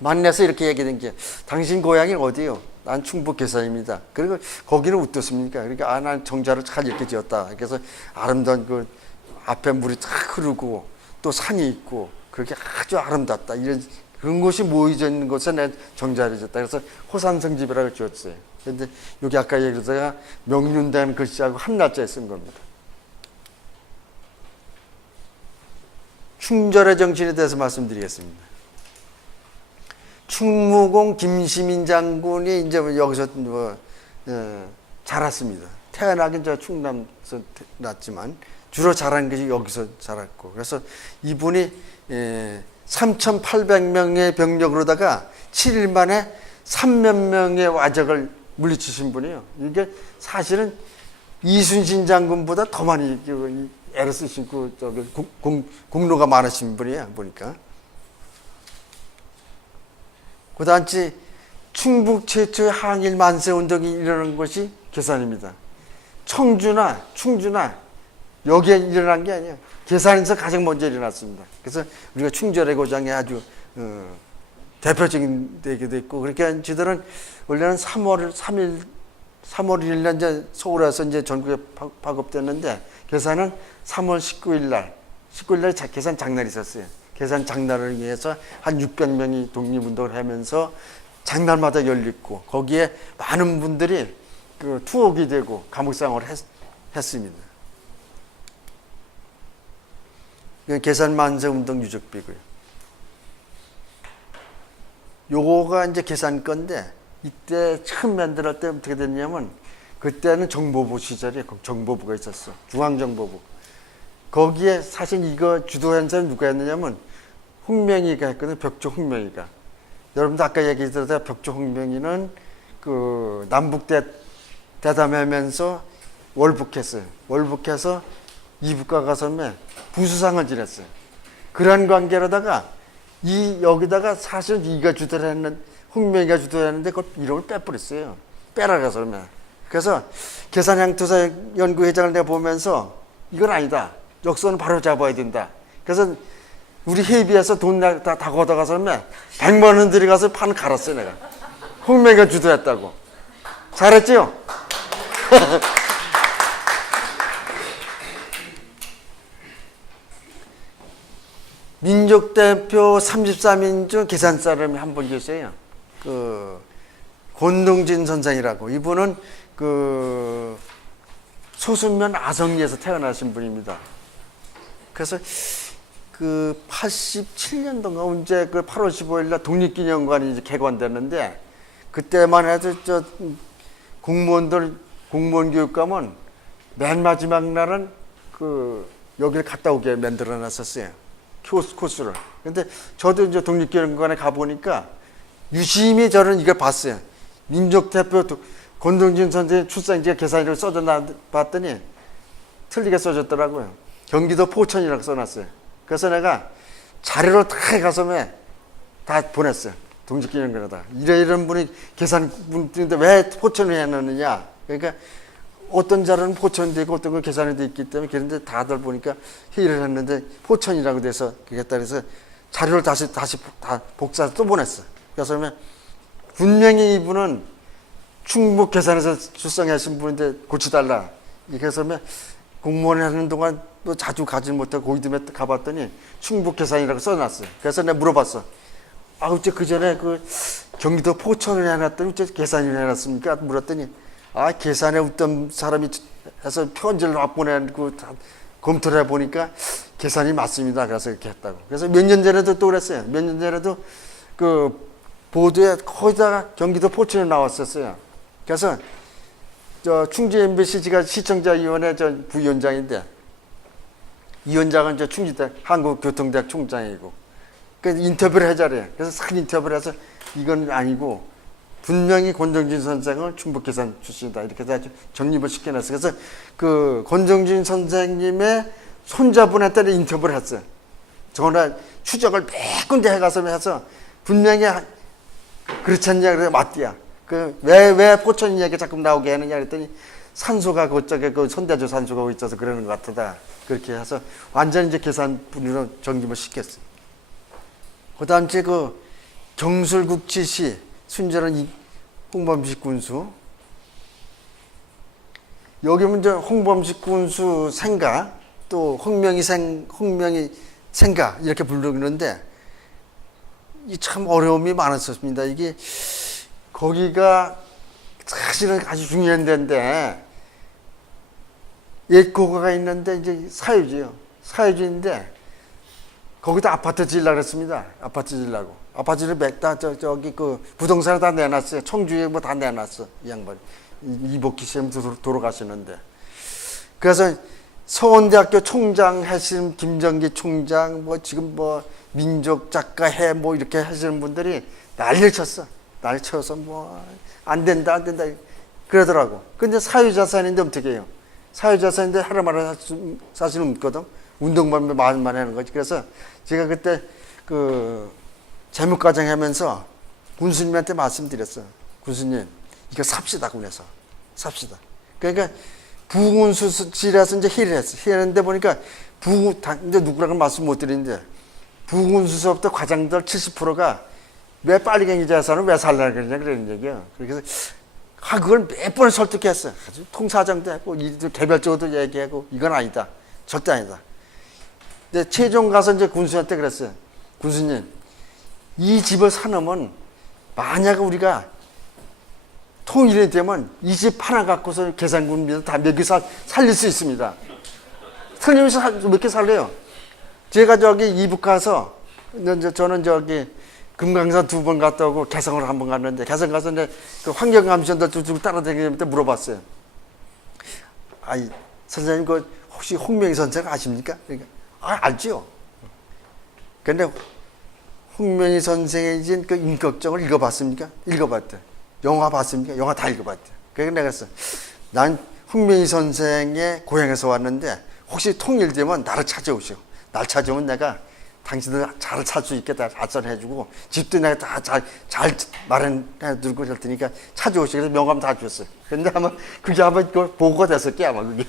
만나서 이렇게 얘기된 게 당신 고향이 어디예요? 난 충북 계산입니다. 그리고 거기는 어떻습니까? 그러니까 난 정자를 잘 이렇게 지었다. 그래서 아름다운 그 앞에 물이 탁 흐르고 또 산이 있고 그렇게 아주 아름답다. 이런 그런 곳이 모여져 있는 곳에 내 정자를 지었다. 그래서 호산성집이라고 지었어요. 근데 여기 아까 얘기했다가 명륜대는 글씨하고 한자에 쓴 겁니다. 충절의 정신에 대해서 말씀드리겠습니다. 충무공 김시민 장군이 이제 여기서 자랐습니다. 태어나긴 저 충남에서 났지만 주로 자란 것이 여기서 자랐고, 그래서 이분이 3,800명의 병력으로다가 7일 만에 3몇 명의 와적을 물리치신 분이에요. 이게 사실은 이순신 장군보다 더 많이 애를 쓰시고 공로가 많으신 분이에요, 보니까. 그다음에 충북 최초의 항일 만세 운동이 일어난 것이 계산입니다. 청주나 충주나 여기에 일어난 게 아니에요. 계산에서 가장 먼저 일어났습니다. 그래서 우리가 충절의 고장이 아주 대표적인 되기도 있고, 그렇게 저들은 원래는 3월 1일 이제 서울에서 이제 전국에 파급됐는데, 계산은 3월 19일 날 계산 장날이 있었어요. 계산 장날을 위해서 한 600명이 독립운동을 하면서 장날마다 열렸고, 거기에 많은 분들이 투옥이 되고 감옥생활을 했습니다. 계산 만세 운동 유적비고요. 요거가 이제 계산 건데, 이때 처음 만들었을 때 어떻게 됐냐면, 그때는 정보부 시절에 정보부가 있었어. 중앙정보부. 거기에 사실 이거 주도한 사람이 누가 했느냐면 홍명이가 했거든. 벽조 홍명이가. 여러분도 아까 얘기 들었다. 벽조 홍명이는 그 남북 대담하면서 월북했어요. 월북해서 이북가 가서 부수상을 지냈어요. 그런 관계로다가 여기다가 사실 이가 주도를 했는, 홍명이가 주도를 했는데 그걸 이름을 빼버렸어요. 빼라가서 그래서 계산향토사 연구회장을 내가 보면서 이건 아니다. 역사는 바로 잡아야 된다. 그래서 우리 회비에서 돈 다 걷어가서 100만 원 들여가서 판 갈았어요, 내가. 홍명이가 주도했다고. 잘했죠? 민족대표 33인조 계산 사람이 한 분 계세요. 권동진 선생이라고. 이분은 소순면 아성리에서 태어나신 분입니다. 그래서 87년도인가 언제 8월 15일 날 독립기념관이 이제 개관됐는데, 그때만 해도 공무원 교육 가면 맨 마지막 날은 여기를 갔다 오게 만들어 놨었어요. 코스를. 근데 저도 이제 독립기념관에 가보니까 유심히 저는 이걸 봤어요. 민족대표 권동진 선생의 출생지가 계산이라고 써져 봤더니 틀리게 써졌더라고요. 경기도 포천이라고 써놨어요. 그래서 내가 자료를 다 가서 다 보냈어요. 독립기념관에다. 이런 분이 계산분인데 왜 포천을 해놨느냐. 그러니까 어떤 자료는 포천이 되고 어떤 건 계산이 돼 있기 때문에, 그런데 다들 보니까 회의를 했는데 포천이라고 돼서 그랬다 그래서 자료를 다시 다 복사해서 또 보냈어요. 그래서 분명히 이분은 충북 계산에서 출생하신 분인데 고치달라. 이렇게 해서 공무원 하는 동안 또 자주 가지 못하고 고이듬에 가봤더니 충북 계산이라고 써놨어요. 그래서 내가 물어봤어. 어째 그 전에 경기도 포천을 해놨더니 어째 계산을 해놨습니까? 물었더니 계산에 어떤 사람이 해서 편지를 보내고 검토를 해보니까 계산이 맞습니다. 그래서 이렇게 했다고. 그래서 몇 년 전에도 또 그랬어요. 몇 년 전에도 보도에 거기다가 경기도 포천에 나왔었어요. 그래서 충주 MBC가 시청자위원회 부위원장인데, 이 위원장은 충주대 한국교통대학 총장이고, 그래서 인터뷰를 해자래요. 그래서 싹 인터뷰를 해서 이건 아니고 분명히 권정진 선생은 충북계산 출신이다. 이렇게 해서 정립을 시켜놨어요. 그래서 권정진 선생님의 손자분한테 인터뷰를 했어요. 전화 추적을 몇 군데 해서 분명히 그렇지 않냐. 그래서 맞디야. 왜 포천 이야기 자꾸 나오게 하느냐 그랬더니 산소가 그쪽에 손대주 산소가 있어서 그러는 것 같다. 그렇게 해서 완전히 이제 계산 분으로 정립을 시켰어요. 그 다음 경술국치시 순전한 홍범식 군수. 여기 이제 홍범식 군수 생가, 또 홍명이 생가 이렇게 부르는데, 이 참 어려움이 많았었습니다. 이게 거기가 사실은 아주 중요한 데인데 옛 고가가 있는데 이제 사유지요. 사유지인데 거기다 아파트 지으려고 그랬습니다. 아파트 지으려고. 아파트를 다 저기 그 부동산을 다 내놨어요. 청주에 뭐 다 내놨어. 이 양반. 이복기 쌤 돌아가시는데. 그래서 서원대학교 총장 하시는 김정기 총장 뭐 지금 뭐 민족 작가회 뭐 이렇게 하시는 분들이 난리를 쳤어. 난리 쳐서 뭐 안 된다 그러더라고. 근데 사유자산인데 어떻게 해요? 사유자산인데 하루마루 살 수는 없거든. 운동방법 말만 하는 거지. 그래서 제가 그때 그 재무과장 하면서 군수님한테 말씀드렸어. 군수님, 이거 삽시다, 군에서. 삽시다. 그러니까 부군수실에서 이제 회의를 했어. 회의했는데 보니까 이제 누구라고 말씀 못 드리는데 부군수서부터 과장들 70%가 왜 빨리갱이 재산을 왜 살려고 그러냐 그러는 얘기야. 그래서 그걸 몇 번 설득했어. 통사정도 했고, 개별적으로도 얘기하고, 이건 아니다. 절대 아니다. 근데 최종 가서 이제 군수한테 그랬어요. 군수님, 이 집을 사놓으면, 만약 우리가 통일이 되면 이 집 하나 갖고서 계산군비도 다 몇 개 살릴 수 있습니다. 틀림없이 몇 개 살려요. 제가 저기 이북 가서, 저는 저기 금강산 2번 갔다 오고 개성을 1번 갔는데, 개성 가서 이제 그 환경감시원들 쭉 따라다니는데 물어봤어요. 아이, 선생님, 그 혹시 홍명희 선생 아십니까? 그러니까, 알죠. 근데 홍명희 선생의 이제 그 인격정을 읽어봤습니까? 읽어봤대. 영화 봤습니까? 영화 다 읽어봤대. 그래서 내가 했어. 난 홍명희 선생의 고향에서 왔는데, 혹시 통일되면 나를 찾아오시오. 날 찾아오면 내가 당신들 잘 살 수 있게 다 발전해주고, 집도 내가 다 잘 마련해두고 할 테니까 찾아오시오. 그래서 명함 다 줬어요. 근데 아마 그게 아마 그걸 보고가 됐을 게 아마 그게.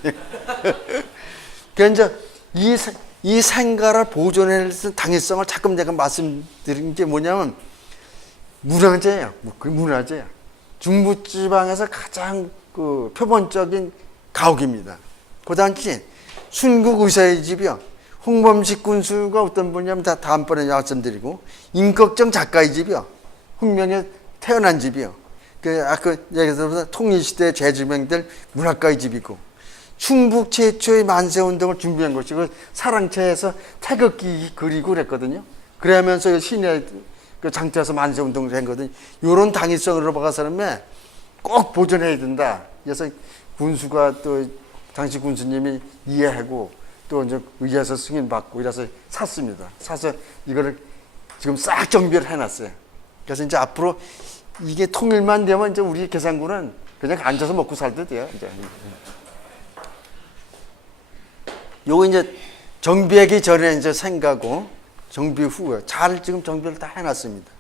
그러니까 이제 이 생가를 보존해낼 당위성을 자꾸 내가 말씀드린 게 뭐냐면, 문화재예요. 그 문화재야. 중부지방에서 가장 그 표본적인 가옥입니다. 그 당시 순국 의사의 집이요. 홍범식 군수가 어떤 분이냐면 다 다음번에 말씀드리고, 임꺽정 작가의 집이요. 홍명에 태어난 집이요. 아까 얘기해서 통일시대 재주명될 문학가의 집이고, 충북 최초의 만세운동을 준비한 것이고, 사랑채에서 태극기 그리고 그랬거든요. 그러면서 시내 그 장터에서 만세운동을 했거든요. 이런 당위성으로 봐서는 꼭 보존해야 된다. 그래서 군수가 또 당시 군수님이 이해하고 또 이제 의회에서 승인받고 이래서 샀습니다. 사서 이거를 지금 싹 정비를 해놨어요. 그래서 이제 앞으로 이게 통일만 되면 이제 우리 계산군은 그냥 앉아서 먹고 살도 돼요. 이제. 요거 이제 정비하기 전에 이제 생가고, 정비 후에 잘 지금 정비를 다 해놨습니다.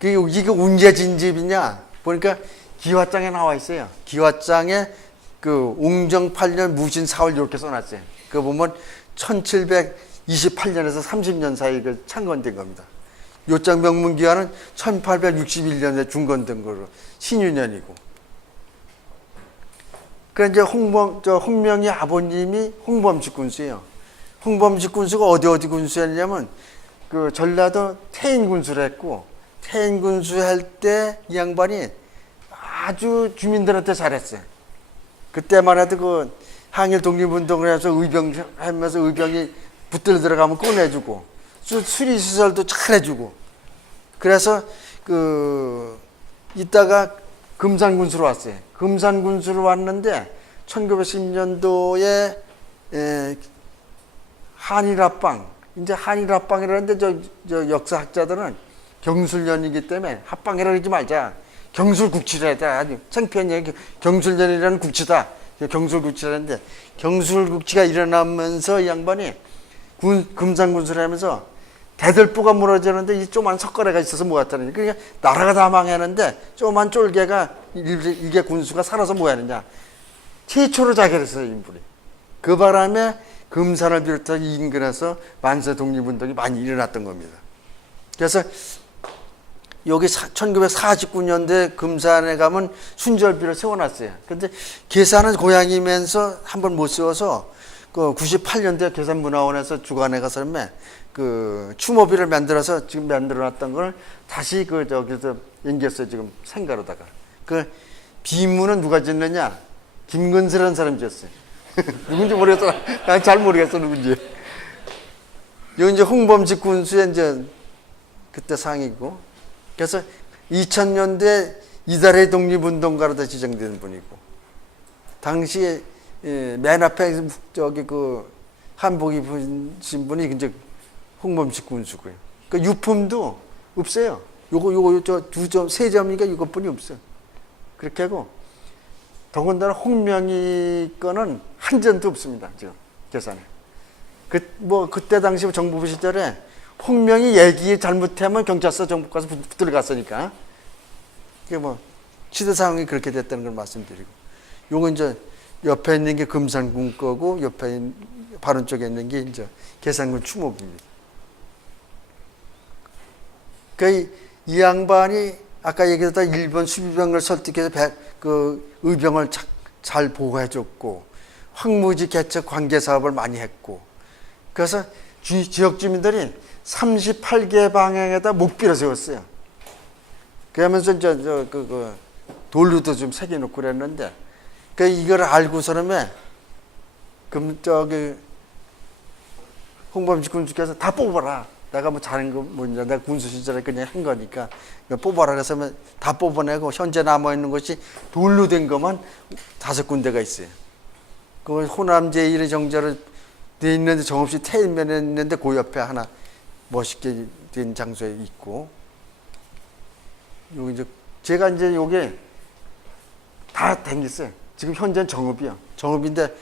이게 언제 진 집이냐 보니까 기와장에 나와 있어요. 기와장에 그 옹정 8년 무신 4월 이렇게 써놨어요. 그거 보면 1728년에서 30년 사이 그 창건된 겁니다. 요장 명문기와는 1861년에 중건된 거로 신유년이고. 그래 이제 홍명희 아버님이 홍범식 군수예요. 홍범식 군수가 어디 군수였냐면 그 전라도 태인 군수를 했고, 태인 군수 할 때 이 양반이 아주 주민들한테 잘했어요. 그때만 해도 그 항일 독립운동을 해서 의병하면서 의병이 붙들 들어가면 꺼내주고, 수리시설도 잘해주고, 그래서 이따가 금산군수로 왔어요. 금산군수로 왔는데 1910년도에 한일합방, 이제 한일합방이라는데 저 역사학자들은 경술년이기 때문에 합방이라 그러지 말자. 경술국치라다. 아주 창피한 얘기. 경술년이라는 국치다. 경술국치라는데, 경술국치가 일어나면서 이 양반이 금산군수를 하면서 대들보가 무너지는데 이 조그만 석가래가 있어서 뭐였다는, 그러니까 나라가 다 망했는데 조그만 쫄개가 이게 군수가 살아서 뭐하느냐. 최초로 자결 했어요, 인물이. 그 바람에 금산을 비롯한 이 인근에서 만세 독립운동이 많이 일어났던 겁니다. 그래서 여기 1949년대 금산에 가면 순절비를 세워놨어요. 근데 계산은 고향이면서 한번 못 세워서 그 98년대 계산문화원에서 주관해 가서 그 추모비를 만들어서 지금 만들어놨던 걸 다시 저기서 앵겼어요. 지금 생가로다가. 그 비문은 누가 짓느냐? 김근슬이라는 사람이 지었어요. 누군지 모르겠어. 난 잘 모르겠어 누군지. 여기 이제 홍범식 군수의 이제 그때 상이고, 그래서 2000년대 이달의 독립운동가로다 지정된 분이고, 당시에 맨 앞에 저기 그 한복 입으신 분이 이제 홍범식 군수고요. 그 유품도 없어요. 요거 세 점이니까 이것뿐이 없어요. 그렇게 하고, 더군다나 홍명희 거는 한 점도 없습니다. 지금 계산에. 그때 당시 정부부 시절에 홍명희 얘기 잘못하면 경찰서 정부 가서 붙들어 갔으니까. 그게 뭐 시대 상황이 그렇게 됐다는 걸 말씀드리고. 요거 이제 옆에 있는 게 금산군 거고, 옆에 바른 쪽에 있는 게 이제 계산군 추모입니다. 이 양반이 아까 얘기했던 일본 수비병을 설득해서 그 의병을 잘 보호해줬고, 황무지 개척 관계 사업을 많이 했고, 그래서 지역 주민들이 38개 방향에다 목비를 세웠어요. 그러면서 돌루도 좀 새겨놓고 그랬는데, 이걸 알고서는 그럼 홍범식 군수께서 다 뽑아라. 내가 뭐 잘한 거 뭐냐, 내가 군수 시절에 그냥 한 거니까 뽑아라. 그래서 다 뽑아내고 현재 남아 있는 것이 돌로 된 것만 5군데가 있어요. 그 호남 제1의 정자로 돼 있는데 정없이 태면에 있는데 그 옆에 하나 멋있게 된 장소에 있고, 여기 이제 제가 이제 요게 다 댕겼어요. 지금 현재는 정읍이요. 정읍인데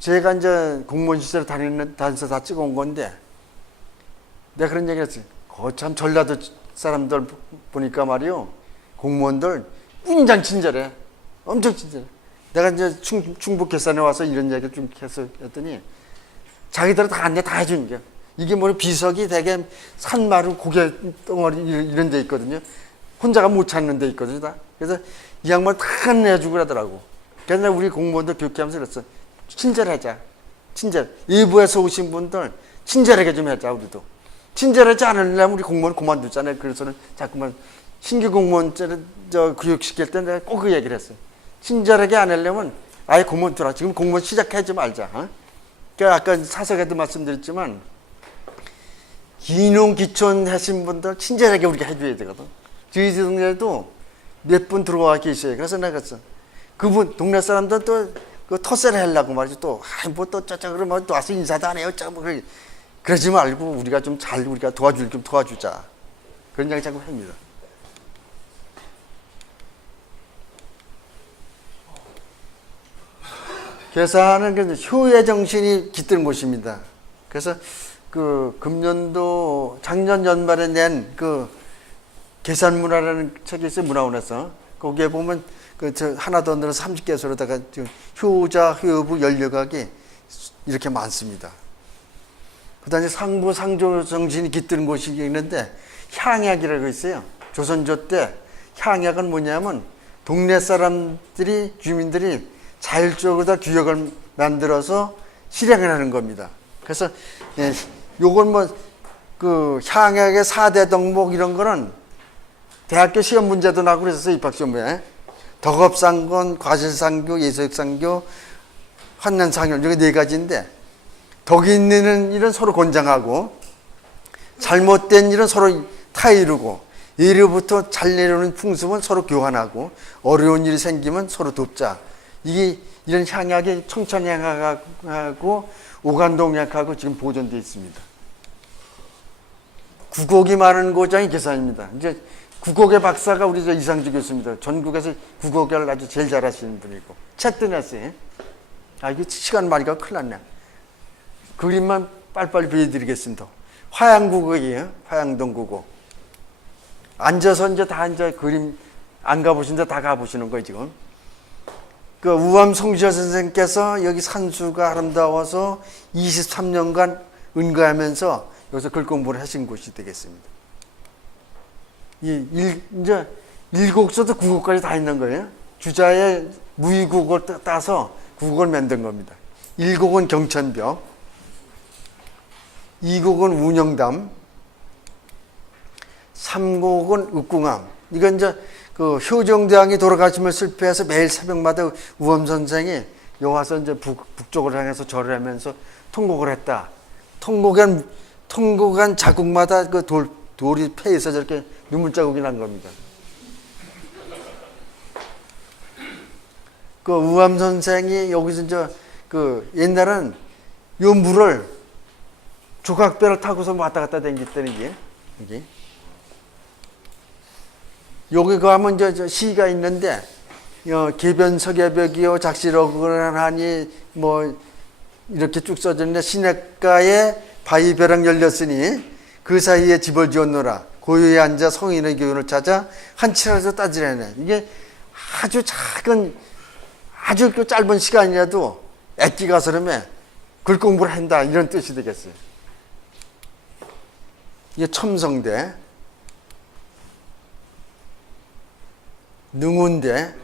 제가 이제 공무원 시절에 다니면서 다 찍어온 건데, 내가 그런 얘기 했어요. 참 전라도 사람들 보니까 말이요, 공무원들 운장 친절해. 엄청 친절해. 내가 이제 충북 계산에 와서 이런 얘기를 좀 해서 했더니 자기들은 다 안내 다 해주는 게, 이게 뭐 비석이 되게 산마루 고개 덩어리 이런 데 있거든요. 혼자가 못 찾는 데 있거든요. 다. 그래서 이 양반 다 안내해주고 그러더라고. 그래서 우리 공무원들 교육하면서 그랬어. 친절하자. 친절. 일부에서 오신 분들 친절하게 좀 하자. 우리도. 친절하지 않으려면 우리 공무원 그만두잖아요. 그래서는 자꾸만 신규 공무원 교육시킬 때 내가 꼭 그 얘기를 했어요. 친절하게 안 하려면 아예 공무원 들어. 지금 공무원 시작하지 말자. 그러니까 아까 사석에도 말씀드렸지만, 기농기촌 하신 분들 친절하게 우리가 해줘야 되거든. 저희 동네에도 몇 분 들어와 계셔요. 그래서 내가 그분 동네 사람들 또 그 터세를 하려고 말이죠. 또 또 짜짜 그러면 또 와서 인사도 안 해요. 그러지 말고 우리가 좀 우리가 도와주자. 그런 이야기 자꾸 합니다. 계산은 효의 정신이 깃든 곳입니다. 그래서 그 금년도 작년 연말에 낸 그 계산문화라는 책이 있어요. 문화원에서. 거기에 보면 하나 더 늘어서 30개소로다가 효자, 효부, 연력학이 이렇게 많습니다. 그다음에 상부, 상조 정신이 깃드는 곳이 있는데 향약이라고 있어요. 조선조 때 향약은 뭐냐면 동네 사람들이, 주민들이 자율적으로 다 규약을 만들어서 실행을 하는 겁니다. 그래서 요건 그 향약의 4대 덕목 이런 거는 대학교 시험 문제도 나고 그랬었어요. 입학시험에. 덕업상권, 과실상교, 예서역상교, 환난상효, 이게 4가지인데, 덕이 있는 일은 서로 권장하고, 잘못된 일은 서로 타이르고, 예로부터 잘 내려오는 풍습은 서로 교환하고, 어려운 일이 생기면 서로 돕자. 이런 향약이 청천향약하고 오간동약하고 지금 보존되어 있습니다. 국어기 많은 고장이 계산입니다. 이제 국어계 박사가 우리 이상주 교수입니다. 전국에서 국어계를 아주 제일 잘하시는 분이고, 책도 냈어요. 이게 시간 많이가 큰일 났네. 그림만 빨리빨리 보여드리겠습니다. 화양국어예요. 화양동 국어. 앉아서 이제 그림 안 가보신 데 다 가보시는 거예요, 지금. 그 우암 송시호 선생님께서 여기 산수가 아름다워서 23년간 은가하면서 여기서 글 공부를 하신 곳이 되겠습니다. 이제 일곡서도 국어까지 다 있는 거예요. 주자의 무의국어를 따서 국어를 만든 겁니다. 1곡은 경천벽, 2곡은 운영담, 3곡은 읍궁암. 이건 이제 그 효정대왕이 돌아가시면 실패해서 매일 새벽마다 우엄 선생이 여 와서 이제 북쪽을 향해서 절을 하면서 통곡을 했다. 통곡한 자국마다 그 돌이 패에서 저렇게 눈물 자국이 난 겁니다. 그 우암 선생이 여기서 이제 그 옛날은 요 물을 조각배를 타고서 왔다 갔다 다녔다는 게 이게 여기 가면 이제 저 시가 있는데 개변석야벽이요 작실어근하니 뭐 이렇게 쭉 써졌는데 시냇가에 바위벼락 열렸으니 그 사이에 집을 지었노라 고요히 앉아 성인의 교훈을 찾아 한치라도 따지라네. 이게 아주 작은 아주 그 짧은 시간이라도 애끼가 서름에 글 공부를 한다 이런 뜻이 되겠어요. 이게 첨성대, 능운대,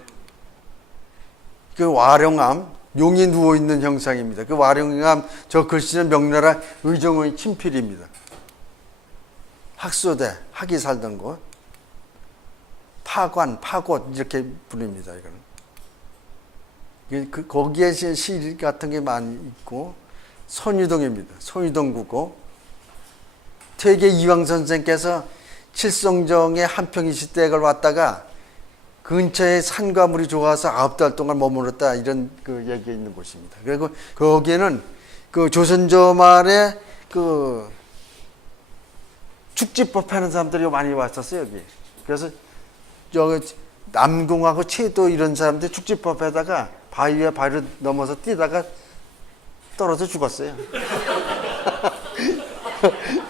그 와룡암, 용이 누워있는 형상입니다. 그 와룡암 저 글씨는 명나라 의정의 친필입니다. 학소대, 학이 살던 곳, 파관, 파곳 이렇게 부릅니다. 이거는. 거기에 시 같은 게 많이 있고 손유동입니다. 손유동 국어. 퇴계 이황 선생께서 칠성정에 한평이시댁을 왔다가 근처에 산과 물이 좋아서 9달 동안 머물렀다 이런 그 얘기가 있는 곳입니다. 그리고 거기에는 그 조선조 말에 그 축지법 하는 사람들이 많이 왔었어요 여기. 그래서 여기 남궁하고 채도 이런 사람들이 축지법에다가 바위에 바위를 넘어서 뛰다가 떨어져 죽었어요.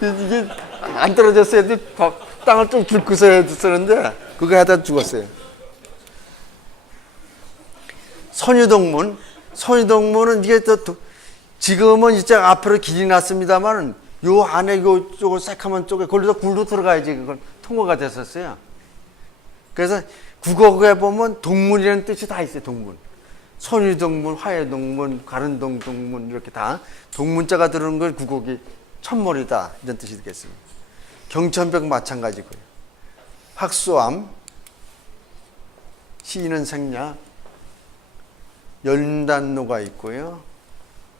이게 안 떨어졌어야 돼. 땅을 좀 긁고서 해야 쓰는데 그거 하다 죽었어요. 선유동문은 이게 또 지금은 이제 앞으로 길이 났습니다만 요 안에 요쪽을 새카만 쪽에 거기서 굴로 들어가야지 그걸 통과가 됐었어요. 그래서 국어에 보면 동문이라는 뜻이 다 있어요. 동문. 선유동문, 화해동문, 가른동동문 이렇게 다 동문자가 들어오는 걸 국어기 천몰이다 이런 뜻이 되겠습니다. 경천벽 마찬가지고요. 학수암, 시인은 생략, 연단로가 있고요.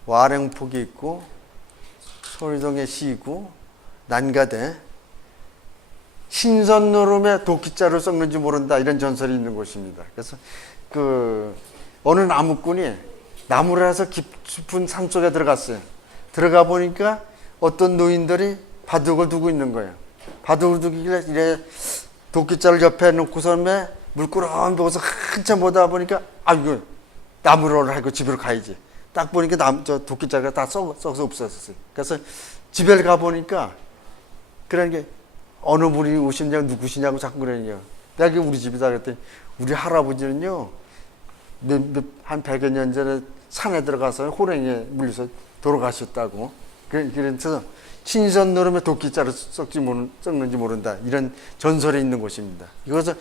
와령폭이 있고 소리동의 시구, 난가대, 신선노름에 도끼자를 썩는지 모른다 이런 전설이 있는 곳입니다. 그래서 그 어느 나무꾼이 나무라서 깊은 산 속에 들어갔어요. 들어가 보니까 어떤 노인들이 바둑을 두고 있는 거예요. 바둑을 두길래 이래 도끼자를 옆에 놓고서는 물끄러미 보고서 한참 보다 보니까 아이고 나무를 하고 집으로 가야지. 딱 보니까 저 도끼자가 다 썩어서 없었어요. 그래서 집에 가 보니까 그런 게 어느 분이 오시냐고 누구시냐고 자꾸 그러냐. 내가 우리 집이다 그랬더니 우리 할아버지는요 한 100여 년 전에 산에 들어가서 호랭이에 물려서 돌아가셨다고. 그래서 신선 노름에 도끼자를 썩는지 모른다 이런 전설이 있는 곳입니다. 이것은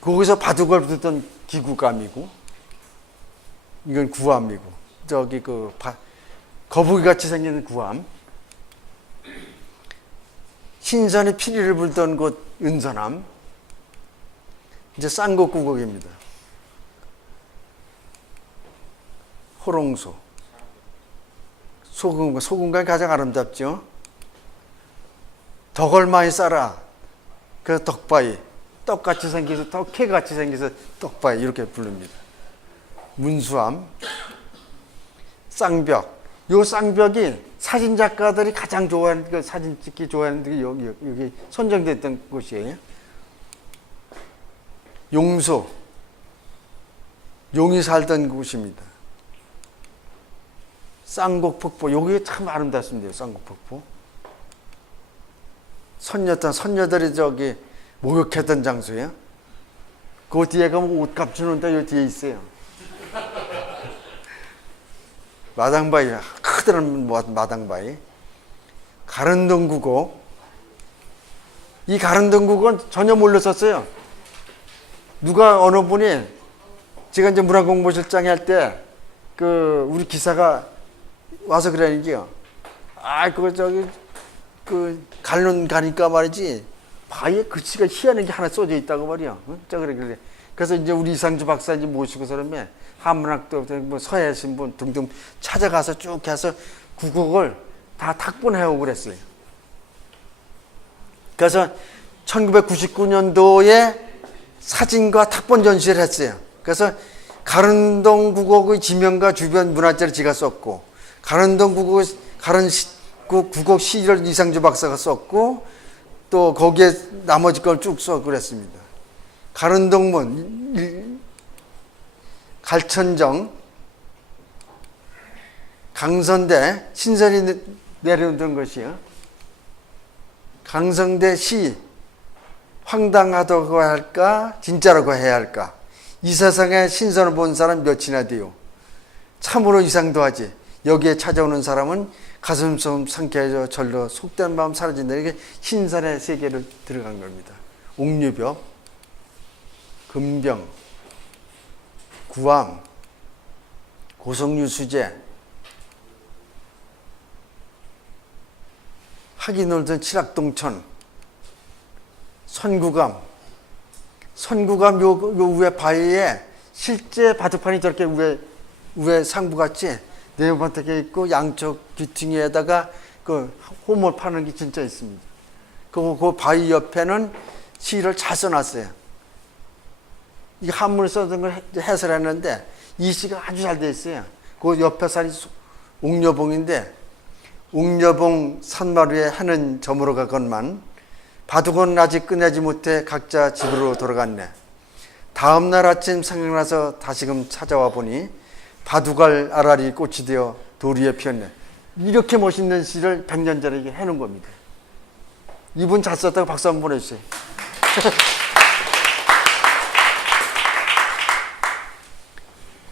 거기서 바둑을 두던 기구감이고 이건 구암이고 저기 그 거북이 같이 생기는 구암. 신선이 피리를 불던 곳 은선암. 이제 쌍곡구곡입니다. 호롱소. 소금가 가장 아름답죠. 덕을 많이 쌓아. 그 덕바위. 떡같이 생겨서 덕캐같이 생겨서 떡바위 이렇게 부릅니다. 문수암. 쌍벽. 요 쌍벽이 사진 작가들이 가장 좋아하는 그 사진 찍기 좋아하는 게 여기 선정됐던 곳이에요. 용소. 용이 살던 곳입니다. 쌍곡폭포. 여기 참 아름답습니다. 쌍곡폭포. 선녀들이 저기 목욕했던 장소예요. 그 뒤에 가면 옷값 주는데 요 뒤에 있어요. 마당바위, 크더란 마당바위. 가른동구곡. 이 가른동구곡은 전혀 몰랐었어요. 누가 어느 분이 제가 이제 문화공보실장에 할 때 우리 기사가 와서 그러는 게요. 그거 저기 갈론 가니까 말이지 바위에 글씨가 희한한 게 하나 써져 있다고 말이야. 응? 그래. 그래서 이제 우리 이상주 박사님 모시고서 그러면 한문학도 뭐 서예 신분 등등 찾아가서 쭉 해서 국어를 다 탁본해오고 그랬어요. 그래서 1999년도에 사진과 탁본 전시를 했어요. 그래서 가른동 국어의 지명과 주변 문화재를 제가 썼고, 가른동 국어 시를 이상주 박사가 썼고, 또 거기에 나머지 걸 쭉 써 그랬습니다. 가른동문, 갈천정, 강선대, 신선이 내려오던 것이요. 강성대 시, 황당하다고 할까, 진짜라고 해야 할까. 이 세상에 신선을 본 사람 몇이나 돼요. 참으로 이상도 하지. 여기에 찾아오는 사람은 가슴속 상쾌해져 절로 속된 마음 사라진다. 이게 신선의 세계를 들어간 겁니다. 옥류벽, 금병, 구암, 고성유수제, 하기 놀던 칠학동천, 선구감 요 위에 바위에 실제 바둑판이 저렇게 위에 상부같이 네모반짝에 있고 양쪽 귀퉁이에다가 그 호모 파는 게 진짜 있습니다. 그 바위 옆에는 시를 잘 써놨어요. 이 한문을 써던 걸 해설했는데 이 시가 아주 잘 돼 있어요. 그 옆에 산이 옥녀봉인데 옥녀봉 산마루에 해는 저물어 가건만 바둑은 아직 끝내지 못해 각자 집으로 돌아갔네. 다음 날 아침 생각나서 다시금 찾아와 보니 바둑알 알알이 꽃이 되어 돌 위에 피었네. 이렇게 멋있는 시를 100년 전에 해놓은 겁니다. 이분 잘 썼다고 박수 한번 보내주세요.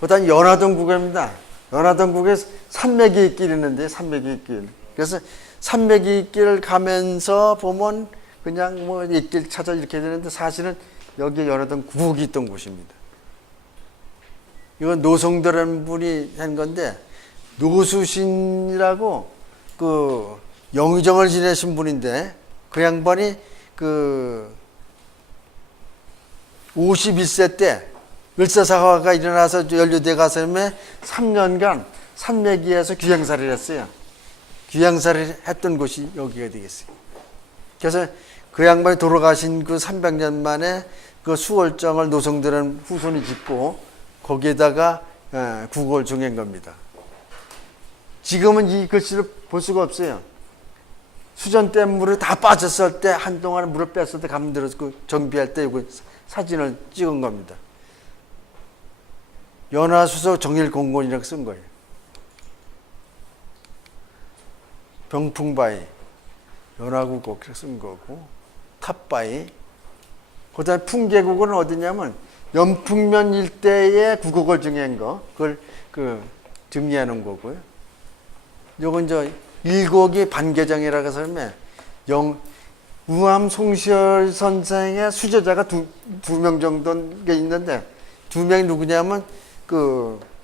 그다음 연화동 국어입니다. 연화동 국에 산맥이 길 있는데 산맥이 길. 그래서 산맥이 길 가면서 보면 그냥 뭐 이 길 찾아 이렇게 되는데 사실은 여기에 연화동 국이 있던 곳입니다. 이건 노성도라는 분이 한 건데 노수신이라고 그 영의정을 지내신 분인데 그 양반이 그 51세 때 을사사화가 일어나서 연루대 가슴에 3년간 산매기에서 귀향살이를 했어요. 귀향살이를 했던 곳이 여기가 되겠어요. 그래서 그 양반이 돌아가신 그 300년 만에 그 수월정을 노성도라는 후손이 짓고 거기에다가 국어를 정한 겁니다. 지금은 이 글씨를 볼 수가 없어요. 수전댐 물이 다 빠졌을 때 한동안 물을 뺐을 때 가면 들어서 그 정비할 때 이거 사진을 찍은 겁니다. 연화수서 정일공곤이라고 쓴 거예요. 병풍바위, 연화국어 그렇게 쓴 거고, 탑바위. 그 다음에 풍계국어는 어디냐면 연풍면 일대에 국어를 정한 거, 그걸 정리해 놓은 거고요. 요건 일곡이 반계정이라고 해서 우암 송시열 선생의 수제자가 두 명 정도가 있는데 두 명이 누구냐면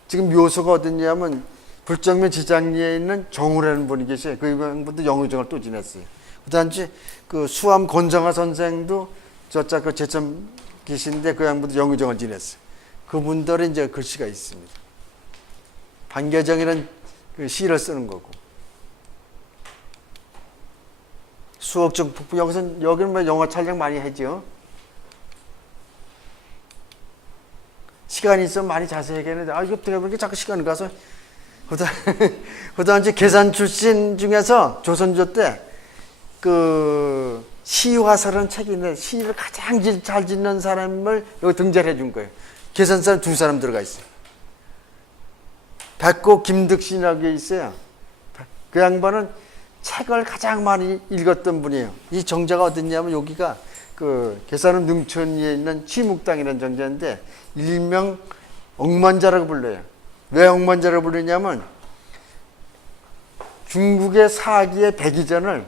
지금 묘소가 어딨냐면 불정면 지장리에 있는 정우라는 분이 계세요. 그 분도 영의정을 또 지냈어요. 그다음에 수암 권정화 선생도 저쪽 제천 계신데 그 양반도 영의정을 지냈어요. 그분들은 이제 글씨가 있습니다. 반계정이라는 시를 쓰는 거고. 수억정 북부 여기는 뭐 영화 촬영 많이 하죠. 시간이 있으면 많이 자세히 얘기했는데 이거 어떻게 보니까 자꾸 시간을 가서 그다음 이제 계산 출신 중에서 조선조 때 시화설은 책이 있는데 시를 가장 잘 짓는 사람을 여기 등재해 준 거예요. 계산사람 두 사람 들어가 있어요. 백고 김득신이라고 게 있어요. 그 양반은 책을 가장 많이 읽었던 분이에요. 이 정자가 어딨냐면 여기가 계산은 능천리에 있는 취묵당이라는 정자인데 일명 억만자라고 불러요. 왜 억만자라고 부르냐면 중국의 사기의 백이전을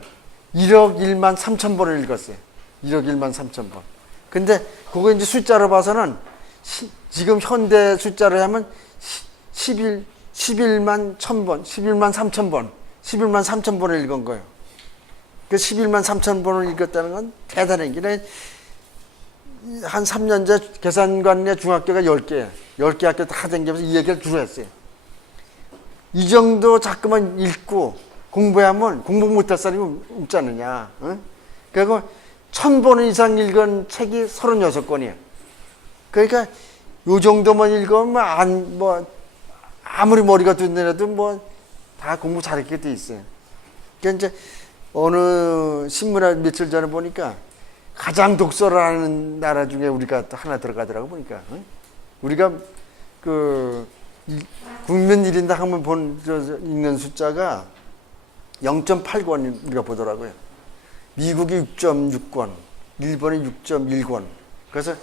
1억 1만 3천 번을 읽었어요. 1억 1만 3천 번. 근데 그거 이제 숫자로 봐서는 지금 현대 숫자로 하면 11만 1천 번, 11만 3천 번, 11만 3천 번을 읽은 거예요. 그 11만 3천 번을 읽었다는 건 대단한 게, 한 3년째 계산관내 중학교가 10개, 10개 학교 다 다니면서 이 얘기를 주로 했어요. 이 정도 자꾸만 읽고 공부하면 공부 못할 사람이 없지 않느냐. 응? 그리고 1000번 이상 읽은 책이 36권이에요. 그러니까 요 정도만 읽으면 아무리 머리가 둔데라도 다 공부 잘했게 돼 있어요. 그러니까 이제 어느 신문에 며칠 전에 보니까 가장 독서를 하는 나라 중에 우리가 또 하나 들어가더라고 보니까. 응? 우리가 국민 1인당 한번 읽는 숫자가 0.8권 우리가 보더라고요. 미국이 6.6권, 일본이 6.1권. 그래서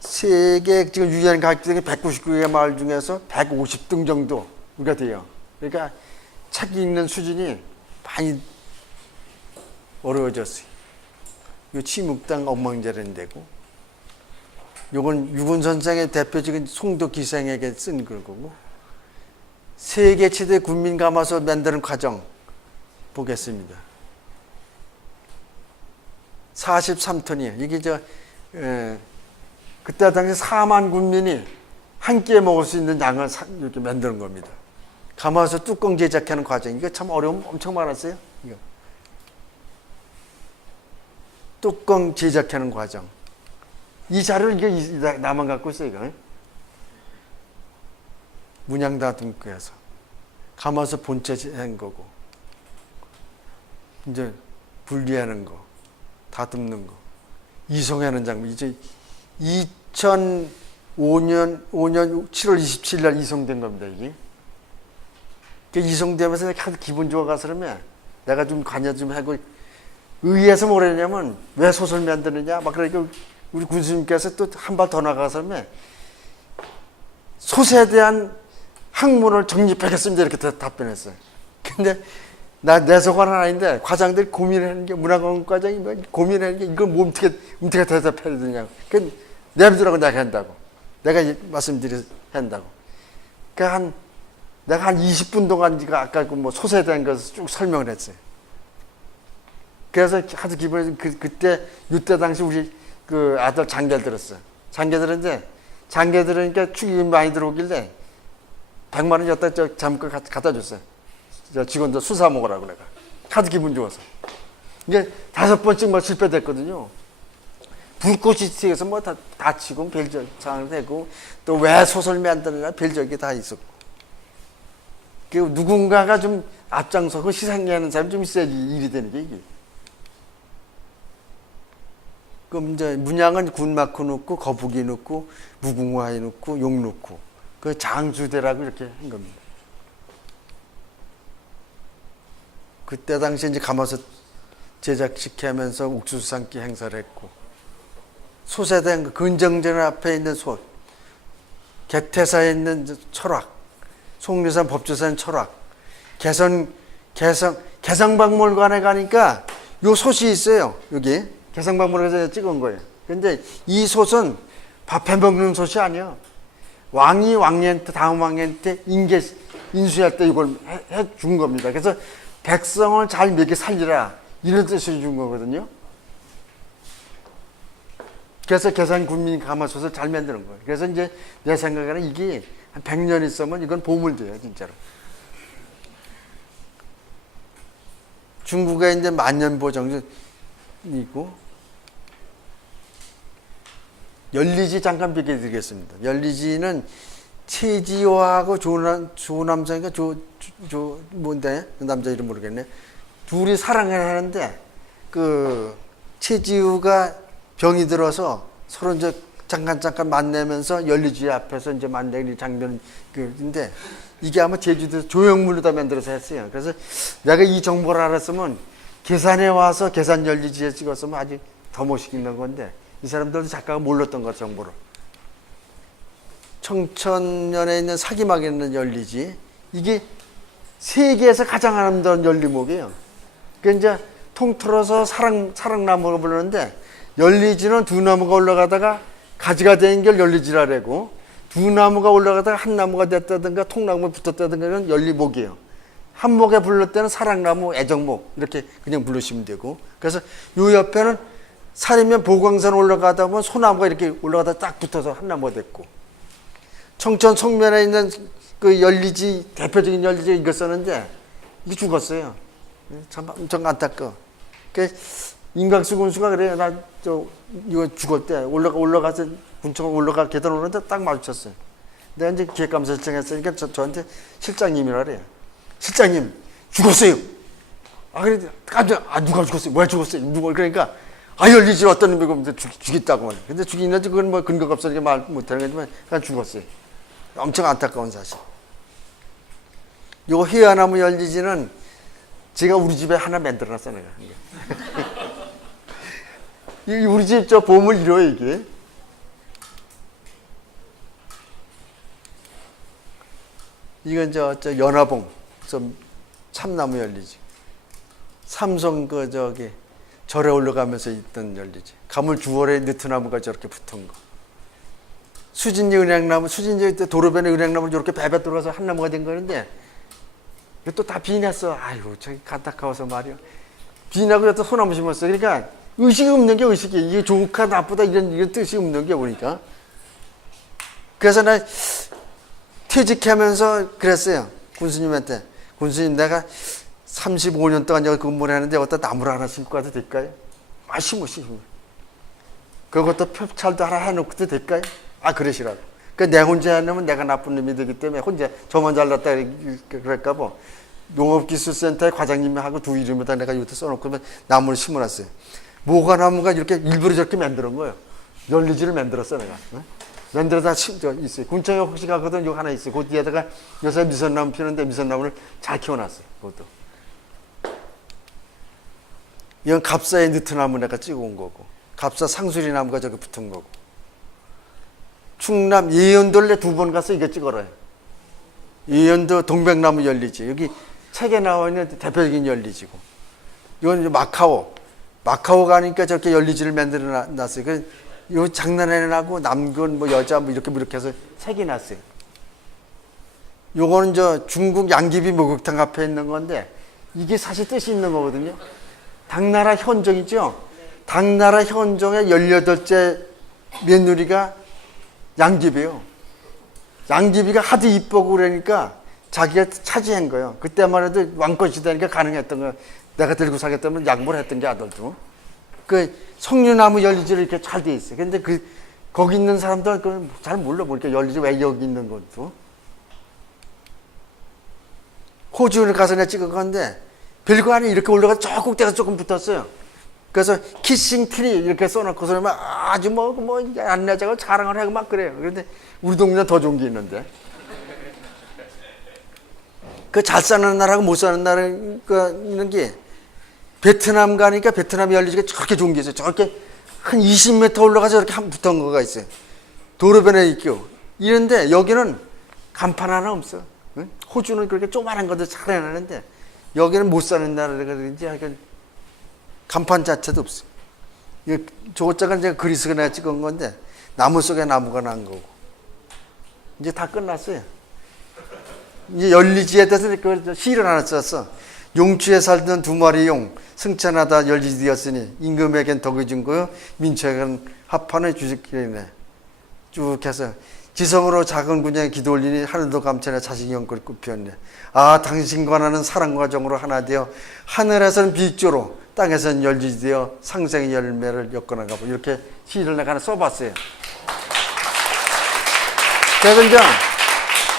세계 지금 유엔 가입된 199개 마을 중에서 150등 정도 우리가 돼요. 그러니까 책 읽는 수준이 많이 어려워졌어요. 이 치묵당 엉망자른 데고, 요건 유군 선생의 대표적인 송도 기생에게 쓴 거고, 세계 최대 군민 가마솥 만드는 과정 보겠습니다. 43톤이에요. 이게 그때 당시 4만 군민이 한 끼에 먹을 수 있는 양을 이렇게 만드는 겁니다. 가마솥 뚜껑 제작하는 과정, 이거 참 어려움 엄청 많았어요. 이거. 뚜껑 제작하는 과정. 이 자료를 이게 나만 갖고 있어요, 이거. 문양다듬기에서 가마솥 본체 한 거고, 이제 분리하는 거, 다듬는 거, 이송하는 장면. 이제 2005년 7월 27일 날 이송된 겁니다, 이게. 이송되면서 내가 기분 좋아가서 그러면 내가 좀 관여 좀 하고, 의회에서 뭐랬냐면 왜 소설 만드느냐 막 그러니까 우리 군수님께서 또 한 발 더 나가서 그러면 솥에 대한 학문을 정립하겠습니다 이렇게 답변했어요. 근데 내 소관은 아닌데 과장들이 고민하는 게, 문화관 과장이 고민하는 게 이걸 뭐 어떻게 대답해야 되냐고. 그 내버리라고 내가 한다고. 내가 말씀드려 한다고. 그러니까 내가 한 20분 동안 아까 솥에 대한 것을 쭉 설명을 했어요. 그래서 아주 기분이 그때 이때 당시 우리 아들 장계 들었어요. 장계 들었는데 장계 들으니까 축의금 많이 들어오길래 100만 원 였다 잠깐 갖다 줬어요. 직원들 수사 먹으라고 내가. 아주 기분 좋아서. 이게 5번씩 실패됐거든요. 불꽃이 튀어서 다 다치고 별적 상황이 되고, 또 왜 소설 만드느냐 별적이 다 있었고. 그 누군가가 좀 앞장서고 희생하는 사람이 좀 있어야지 일이 되는 게 이게. 그럼 이제 문양은 군마크 넣고 거북이 넣고 무궁화에 넣고 용 넣고 그 장수대라고 이렇게 한 겁니다. 그때 당시에 이제 가마솥 제작시키면서 옥수수 삶기 행사를 했고, 솥에 대한 근정전 앞에 있는 솥, 객태사에 있는 철학, 속리산 법조산 철학, 개성박물관에 가니까 요 솥이 있어요. 여기 개성박물관에서 찍은 거예요. 근데 이 솥은 밥해 먹는 솥이 아니야. 왕이 왕년때, 다음 왕년때 인수할 때 이걸 해 준 겁니다. 그래서 백성을 잘 먹여 살리라 이런 뜻으로 준 거거든요. 그래서 계산군민 가마솥을 잘 만드는 거예요. 그래서 이제 내 생각에는 이게 한 100년 있으면 이건 보물돼요, 진짜로. 중국에 이제 만년보 정도 있고, 열리지 잠깐 비켜드리겠습니다. 열리지는 최지호하고 조남성인가 뭔데 남자 이름 모르겠네. 둘이 사랑을 하는데 최지우가 병이 들어서 서로 이제 잠깐 만나면서 열리지 앞에서 이제 만나는 장면인데, 이게 아마 제주도 조형물로다 만들어서 했어요. 그래서 내가 이 정보를 알았으면 계산에 와서 계산 열리지에 찍었으면 아직 더 멋있는 건데, 이 사람들도 작가가 몰랐던 것 정보를. 청천년에 있는 사기막에 있는 열리지, 이게 세계에서 가장 아름다운 열리목이에요. 그 이제 통틀어서 사랑나무가 부르는데, 열리지는 두 나무가 올라가다가 가지가 된 걸 열리지라고, 두 나무가 올라가다가 한 나무가 됐다든가 통나무가 붙었다든가 는 열리목이에요. 한목에 불릴 때는 사랑나무, 애정목 이렇게 그냥 부르시면 되고, 그래서 요 옆에는 살이면 보광산 올라가다 보면 소나무가 이렇게 올라가다 딱 붙어서 한 나무가 됐고, 청천 송면에 있는 그 열리지, 대표적인 열리지 이거 썼는데 이게 죽었어요. 참 엄청 안타까워. 그 인각수 군수가 그래요. 나 이거 죽을 때 올라가서 군청 올라가 계단 오르는데 딱 마주쳤어요. 내가 이제 기획감사 신청했으니까 저한테 실장님이라 그래요. 실장님 죽었어요. 그래 누가 죽었어요? 왜 죽었어요? 누가 그러니까 열리지 어떤 놈이 죽였다고 말이에요. 근데 죽이는지 그건 뭐 근거가 없으니까 말 못하는 거지만 그냥 죽었어요. 엄청 안타까운 사실. 요 희화나무 열리지는 제가 우리 집에 하나 만들어놨어 내가. 우리 집 저 보물 이래요 이게. 이건 저 연화봉, 참나무 열리지. 삼성 절에 올라가면서 있던 열리지. 가물 주월에 느트나무가 저렇게 붙은 거. 수진지 은행나무, 수진지 때 도로변에 은행나무 저렇게 베베 들어가서 한 나무가 된 거는데 또 다 비냈어. 아이고 저기 안타까워서 말이야. 비나고 또 소나무 심었어. 그러니까 의식이 없는 게 의식이. 이게 좋다 나쁘다 이런 뜻이 없는 게 보니까. 그래서 나 퇴직하면서 그랬어요. 군수님한테. 군수님 내가 35년 동안 여기 근무를 하는데 어디다 나무를 하나 심고 가도 될까요? 심어. 그것도 표찰도 하나 해놓고도 될까요? 그러시라고. 내 혼자 하려면 내가 나쁜 놈이 되기 때문에 혼자 저만 잘났다 그럴까 봐. 농업기술센터의 과장님하고 두 이름에다 내가 이것도 써놓고 나무를 심어놨어요. 모과나무가 이렇게 일부러 저렇게 만드는 거예요. 열리지를 만들었어 내가. 만들어다 있어요. 군청에 혹시 가거든 여기 하나 있어요. 그 뒤에다가 요새 미선나무 피는데 미선나무를 잘 키워놨어요. 그것도. 이건 갑사의 느트나무 내가 찍어온 거고, 갑사 상수리 나무가 저기 붙은 거고, 충남 예연돌에 2번 가서 이거 찍어라요. 예연도 동백나무 열리지. 여기 책에 나와 있는 대표적인 열리지고, 이건 이제 마카오 가니까 저렇게 열리지를 만들어 놨어요. 요 장난해나고 남건 뭐 여자 뭐 이렇게 해서 색이 났어요. 요거는 중국 양귀비 목욕탕 앞에 있는 건데 이게 사실 뜻이 있는 거거든요. 당나라 현종이죠. 당나라 현종의 18째 며느리가 양귀비예요. 양귀비가 하도 이쁘고 그러니까 자기가 차지한 거예요. 그때만 해도 왕권 시대니까 가능했던 거예요. 내가 들고 사겠다면 양보를 했던 게 아들도. 석류나무 열리지를 이렇게 잘 돼 있어요. 근데 거기 있는 사람들 잘 몰라 보니까 열리지 왜 여기 있는 것도. 호주를 가서 내가 찍은 건데 별거 아니에요. 이렇게 올라가 저 꼭대가 조금 붙었어요. 그래서 키싱 트리 이렇게 써놓고서 아주 안내자고 자랑을 하고 막 그래요. 그런데 우리 동네 더 좋은 게 있는데. 잘 사는 나라하고 못 사는 나라 있는 게 베트남 가니까 베트남 열리지가 저렇게 좋은 게 있어요. 저렇게 한 20m 올라가서 저렇게 한 붙은 거가 있어요. 도로변에 있고. 이런데 여기는 간판 하나 없어. 응? 호주는 그렇게 조그만한 것도 잘 해놨는데 여기는 못 사는 나라가 그런지 하여간 간판 자체도 없어. 저것저건 제가 그리스가 내가 찍은 건데 나무 속에 나무가 난 거고. 이제 다 끝났어요. 이제 열리지에 대해서 시를 하나 썼어. 용추에 살던 2마리 용 승천하다 열리지 되었으니 임금에겐 덕이 준 거요 민초에겐 합판의 주식이네. 쭉 해서 지성으로 작은 군장에 기도 올리니 하늘도 감천에 자식이 영끌 굽혔네. 당신과 나는 사랑과 정으로 하나 되어 하늘에서는 비익조로 땅에서는 열리지 되어 상생의 열매를 엮어나가고. 이렇게 시를 내가 하나 써봤어요. 그래서 이제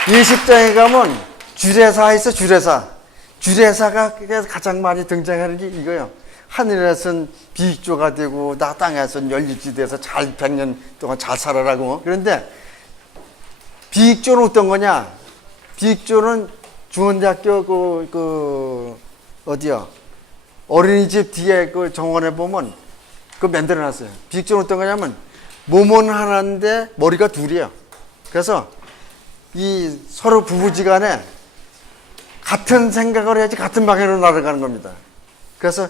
20장에 가면 주례사 있어. 주례사가 가장 많이 등장하는 게 이거예요. 하늘에서는 비익조가 되고 나 땅에서는 열리지 돼서 100년 동안 잘 살아라고. 그런데 비익조는 어떤 거냐? 비익조는 중원대학교 어디야? 어린이집 뒤에 그 정원에 보면 만들어놨어요. 비익조는 어떤 거냐면 몸은 하나인데 머리가 둘이에요. 그래서 이 서로 부부지간에 같은 생각을 해야지 같은 방향으로 날아가는 겁니다. 그래서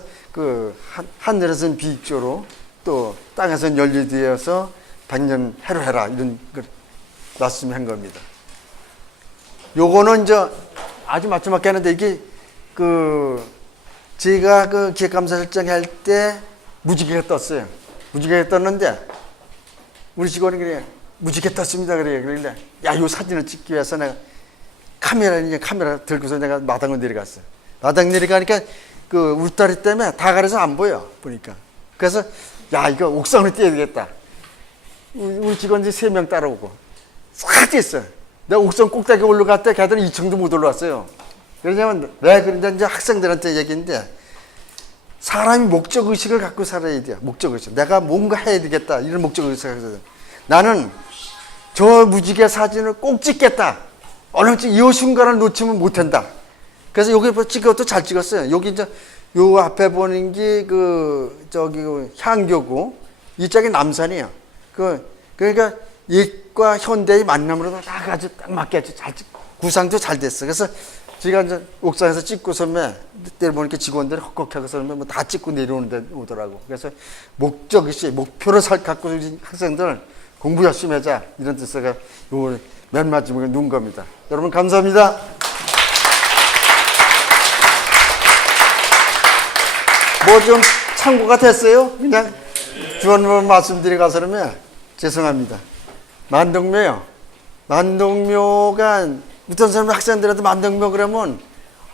하늘에서는 비익조로 또 땅에서는 열리되어서 100년 해로 해라 이런 말씀한 겁니다. 요거는 아주 마지막에 하는데 이게 제가 기획감사실장 할 때 무지개가 떴어요. 무지개가 떴는데 우리 직원이 그래 무지개 떴습니다 그래. 그런데 야, 이 사진을 찍기 위해서 내가 카메라 들고서 내가 마당으로 내려갔어요. 마당 내려가니까 울다리 때문에 다 가려서 안 보여 보니까. 그래서 야, 이거 옥상으로 뛰어야 되겠다. 우리 직원들이 3명 따라오고 싹 뛰었어요. 내가 옥상 꼭대기 올라갔다 걔들은 2층도 못 올라왔어요. 왜냐면 내가 그런데 이제 학생들한테 얘기했는데 사람이 목적의식을 갖고 살아야 돼요. 목적의식. 내가 뭔가 해야 되겠다. 이런 목적의식을 갖고 살아야 돼요. 나는 저 무지개 사진을 꼭 찍겠다. 얼른 이 순간을 놓치면 못한다. 그래서 여기 찍어도 잘 찍었어요. 여기 이제 요 앞에 보는 게 향교고 이쪽이 남산이에요. 그러니까 옛과 현대의 만남으로 딱 아주 딱 맞게 아주 잘 구상도 잘 됐어. 그래서 제가 이제 옥상에서 찍고서 때려 보니까 직원들이 헉헉하고서 다 찍고 내려오는데 오더라고. 그래서 목적의식, 목표를 갖고 있는 학생들 공부 열심히 하자 이런 뜻으로 요맨 마지막에 눈 겁니다. 여러분 감사합니다. 뭐 좀 참고가 됐어요? 그냥 주원만 말씀드리고 가서 그러면 죄송합니다. 만동묘요. 만동묘가 어떤 사람 학생들한테 만동묘 그러면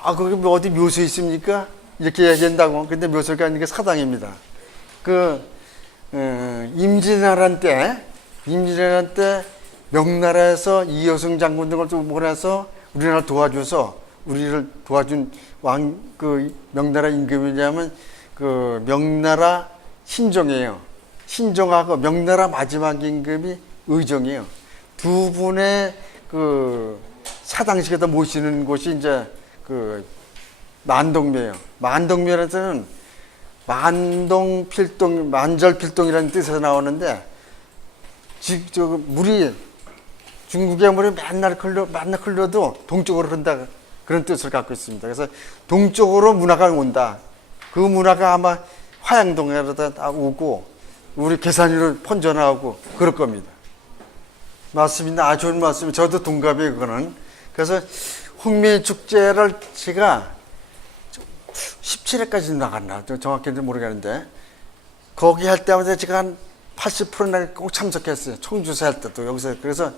거기 어디 묘소 있습니까? 이렇게 얘기한다고. 근데 묘소가 아니라 사당입니다. 임진왜란 때 명나라에서 이효승 장군 등을 또 보내서 우리나라 도와줘서 우리를 도와준 명나라 임금이냐면 명나라 신종이에요. 신종하고 명나라 마지막 임금이 의종이에요. 두 분의 사당식에다 모시는 곳이 이제 만동묘예요. 만동묘라는 뜻은 만동필동, 만절필동이라는 뜻에서 나오는데 물이 중국의 물이 맨날 흘러도 동쪽으로 흐른다 그런 뜻을 갖고 있습니다. 그래서 동쪽으로 문화가 온다. 그 문화가 아마 화양동에다 오고 우리 계산으로 번져나오고 그럴 겁니다. 맞습니다. 좋은 말씀이 저도 동갑이에요. 그거는. 그래서 홍미축제를 제가 17회까지 나갔나 정확히는 모르겠는데 거기 할 때마다 제가 한 80%나 꼭 참석했어요. 청주서 할 때도 여기서. 그래서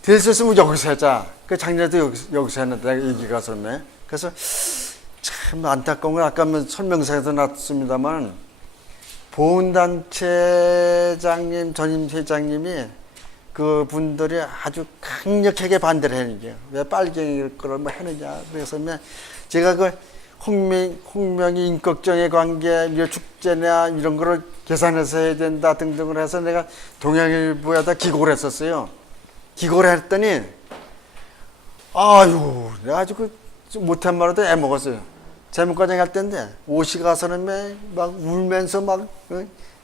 될 수 있으면 여기서 하자. 작년에도 여기서 했는데 내가 얘기가 그러네. 그래서 참 안타까운 건 아까 설명서에도 났습니다만 보훈단체장님, 전임 회장님이 그분들이 아주 강력하게 반대를 하는 게요. 왜 빨갱이 걸 하느냐. 그래서 제가 홍명이 인격정의 관계, 축제나 이런 거를 계산해서 해야 된다 등등을 해서 내가 동양일보에다 기고를 했었어요. 기고를 했더니 내가 아주 못한 말로도 애먹었어요. 재무과장 할 때인데 오시 가서는 막 울면서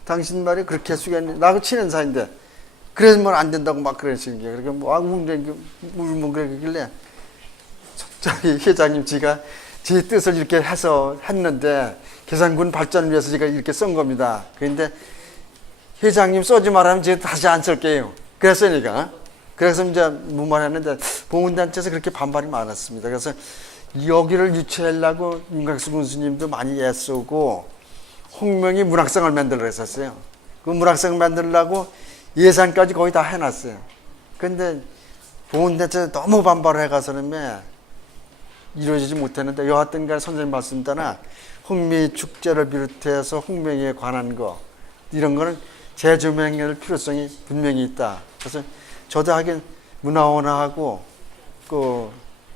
당신 말이 그렇게 숙였니 나하고 친한 사이인데 그래서 뭘 안 된다고 막 그러시는 게 그러니까 울면 그러길래 저기 회장님 제가 제 뜻을 이렇게 해서 했는데 계산군 발전을 위해서 제가 이렇게 쓴 겁니다. 그런데 회장님 쓰지 말하면 제가 다시 안 쓸게요. 그랬으니까 그래서 이제 무말했는데 보훈단체에서 그렇게 반발이 많았습니다. 그래서 여기를 유치하려고 윤곽수 군수님도 많이 애쓰고 홍명이 문학상을 만들려 했었어요. 그 문학상을 만들려고 예산까지 거의 다 해놨어요. 근데 보훈단체에서 너무 반발을 해가서는 이루어지지 못했는데 여하튼 간에 선생님 말씀 따라 홍미축제를 비롯해서 홍명에 관한 거 이런 거는 재조명할 필요성이 분명히 있다. 그래서 저도 하긴 문화원하고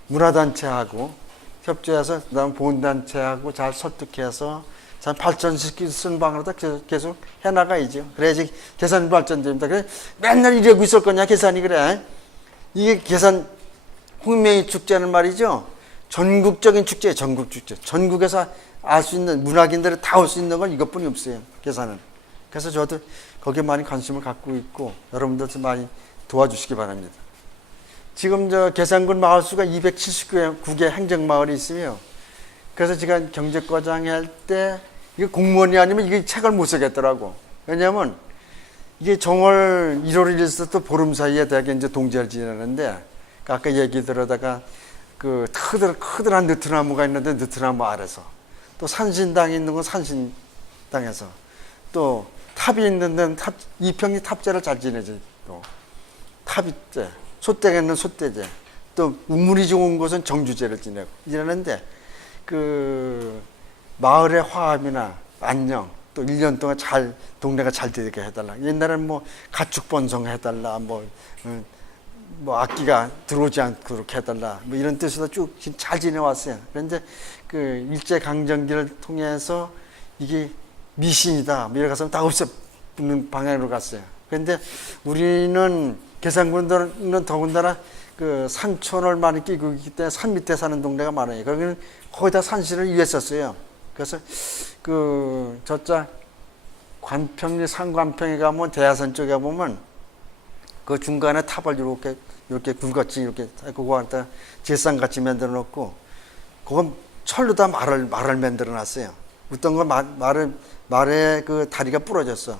문화단체하고 협조해서 그다음 보훈단체하고 잘 설득해서 잘 발전시킬 수 있는 방으로 계속 해나가야죠. 그래야지 계산이 발전됩니다. 그래 맨날 이러고 있을 거냐 계산이 그래. 이게 계산 홍명이 축제는 말이죠. 전국적인 축제예요. 전국 축제. 전국에서 알 수 있는 문학인들이 다 올 수 있는 건 이것뿐이 없어요. 계산은. 그래서 저도 거기에 많이 관심을 갖고 있고 여러분들도 많이 도와주시기 바랍니다. 지금 계산군 마을수가 279개 행정마을이 있으며 그래서 제가 경제과장 할 때 이거 공무원이 아니면 이게 책을 못 쓰겠더라고. 왜냐하면 이게 정월 1월 1일부터 보름 사이에 대학에 이제 동지를 지내는데 아까 얘기 들어다가 그 커다란 느티나무가 있는데 느티나무 아래서, 또 산신당이 있는 건 산신당에서, 또 탑이 있는 데는 이평리 탑제를 잘 지내지. 또 탑이제, 소떼가 있는 소떼제, 또 우물이 좋은 곳은 정주제를 지내고 이러는데, 그 마을의 화합이나 안녕, 또 1년 동안 동네가 잘 되게 해달라. 옛날에는 뭐 가축 번성 해달라, 뭐 악기가 들어오지 않도록 해달라, 뭐 이런 뜻으로 쭉 잘 지내왔어요. 그런데 그 일제 강점기를 통해서 이게 미신이다, 뭐 이래 가서 다 없애는 방향으로 갔어요. 그런데 우리는 계산군들은 더군다나 그 산촌을 많이 끼고 있기 때문에 산 밑에 사는 동네가 많아요. 거기는 거의 다 산신을 위했었어요. 그래서 그 저자 관평리 상관평에 가면 대하산 쪽에 보면 그 중간에 탑을 이렇게 굴같이 이렇게 그거 갖다 제상같이 만들어 놓고, 그건 철로 다 말을 만들어 놨어요. 어떤 건 말의 그 다리가 부러졌어.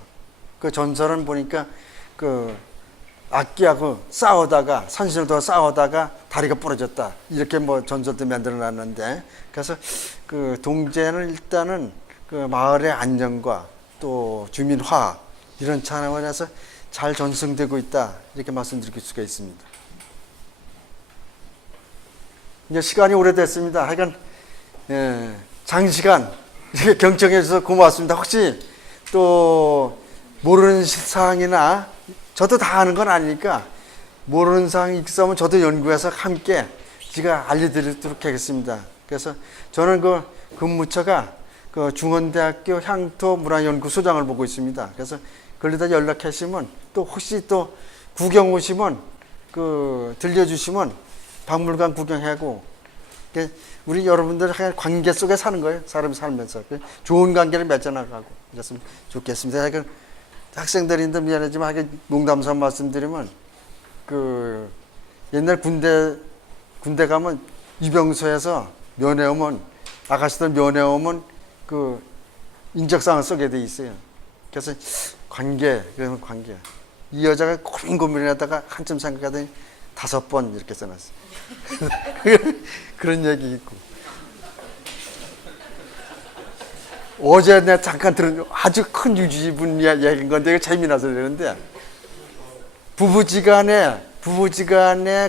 그 전설은 보니까 그 악기하고 싸우다가, 산신을 더 싸우다가 다리가 부러졌다, 이렇게 뭐 전설도 만들어 놨는데, 그래서 그 동제는 일단은 그 마을의 안정과 또 주민 화합 이런 차원에서 잘 전승되고 있다, 이렇게 말씀드릴 수가 있습니다. 이제 시간이 오래됐습니다. 하여간 장시간 이렇게 경청해 주셔서 고맙습니다. 혹시 또 모르는 사항이나, 저도 다 아는 건 아니니까 모르는 사항이 있으면 저도 연구해서 함께 제가 알려드리도록 하겠습니다. 그래서 저는 그 근무처가 그 중원대학교 향토문화연구소장을 보고 있습니다. 그래서 거기다 연락하시면, 또 혹시 또 구경 오시면 그 들려주시면 박물관 구경하고, 우리 여러분들 관계 속에 사는 거예요. 사람이 살면서 좋은 관계를 맺어나가고 이랬으면 좋겠습니다. 학생들인데 미안하지만 농담삼아 말씀드리면, 그 옛날 군대 가면 유병소에서 면회 오면, 아가씨들 면회 오면 그 인적사항을 쓰게 돼 있어요. 그래서 그러면 관계. 이 여자가 고민하다가 한참 생각하더니 5번 이렇게 써놨어요. 그런 얘기 있고. 어제 내가 잠깐 들은 아주 큰 유지분 얘기인 건데, 이거 재미나서 그러는데, 부부지간의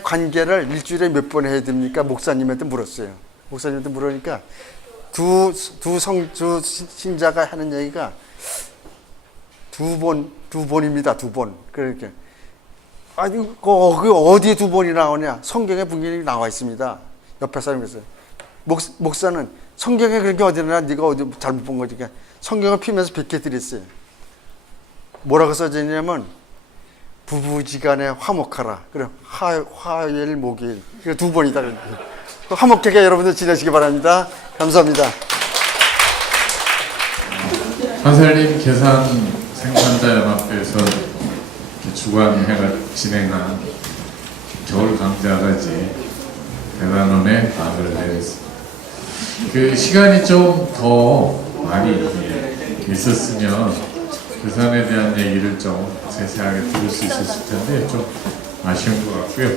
관계를 일주일에 몇 번 해야 됩니까? 목사님한테 물었어요. 목사님한테 물으니까 두 신자가 하는 얘기가 두 번입니다. 2번. 그렇게. 아니, 그 어디에 2번이 나오냐? 성경에 분명히 나와 있습니다. 옆에 사람이 그랬어요. 목사는 성경에 그렇게 어디 나와? 네가 어디 잘못 본 거지? 성경을 피면서 베껴드렸어요. 뭐라고 써져 있냐면, 부부지간에 화목하라. 그래, 화요일, 목요일. 그 2번이다. 화목하게 여러분들 지내시기 바랍니다. 감사합니다. 한살림 계산 생산자 연합회에서 주관회가 진행한 겨울 강좌까지 대단원에 말을 내렸습니다. 그 시간이 좀 더 많이 있었으면 계산에 대한 얘기를 좀 세세하게 들을 수 있었을 텐데 좀 아쉬운 것 같고요.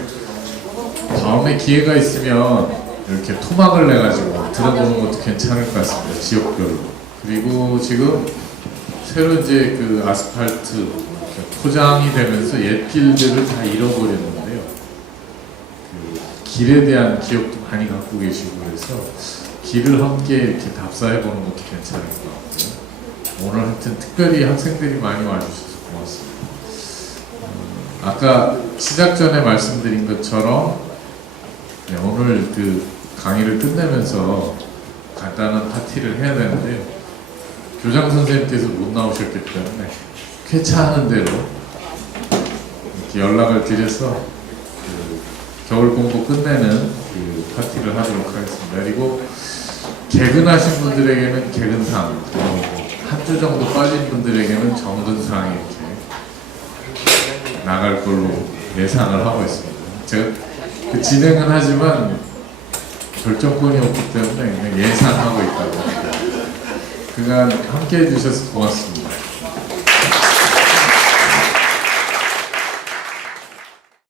다음에 기회가 있으면 이렇게 토막을 내가지고 들어보는 것도 괜찮을 것 같습니다. 지역별로. 그리고 지금 새로 이제 그 아스팔트 포장이 되면서 옛 길들을 다 잃어버렸는데요. 그 길에 대한 기억도 많이 갖고 계시고 그래서 길을 함께 이렇게 답사해보는 것도 괜찮을 것 같고요. 오늘 하여튼 특별히 학생들이 많이 와주셔서 고맙습니다. 아까 시작 전에 말씀드린 것처럼 오늘 그 강의를 끝내면서 간단한 파티를 해야 되는데요. 교장 선생님께서 못 나오셨기 때문에 쾌차하는 대로 이렇게 연락을 드려서 그 겨울 공부 끝내는 그 파티를 하도록 하겠습니다. 그리고 개근하신 분들에게는 개근상, 한 주 정도 빠진 분들에게는 정근상 이렇게 나갈 걸로 예상을 하고 있습니다. 제가 그 진행은 하지만 결정권이 없기 때문에 그냥 예상하고 있다고. 그간 함께 해주셔서 고맙습니다.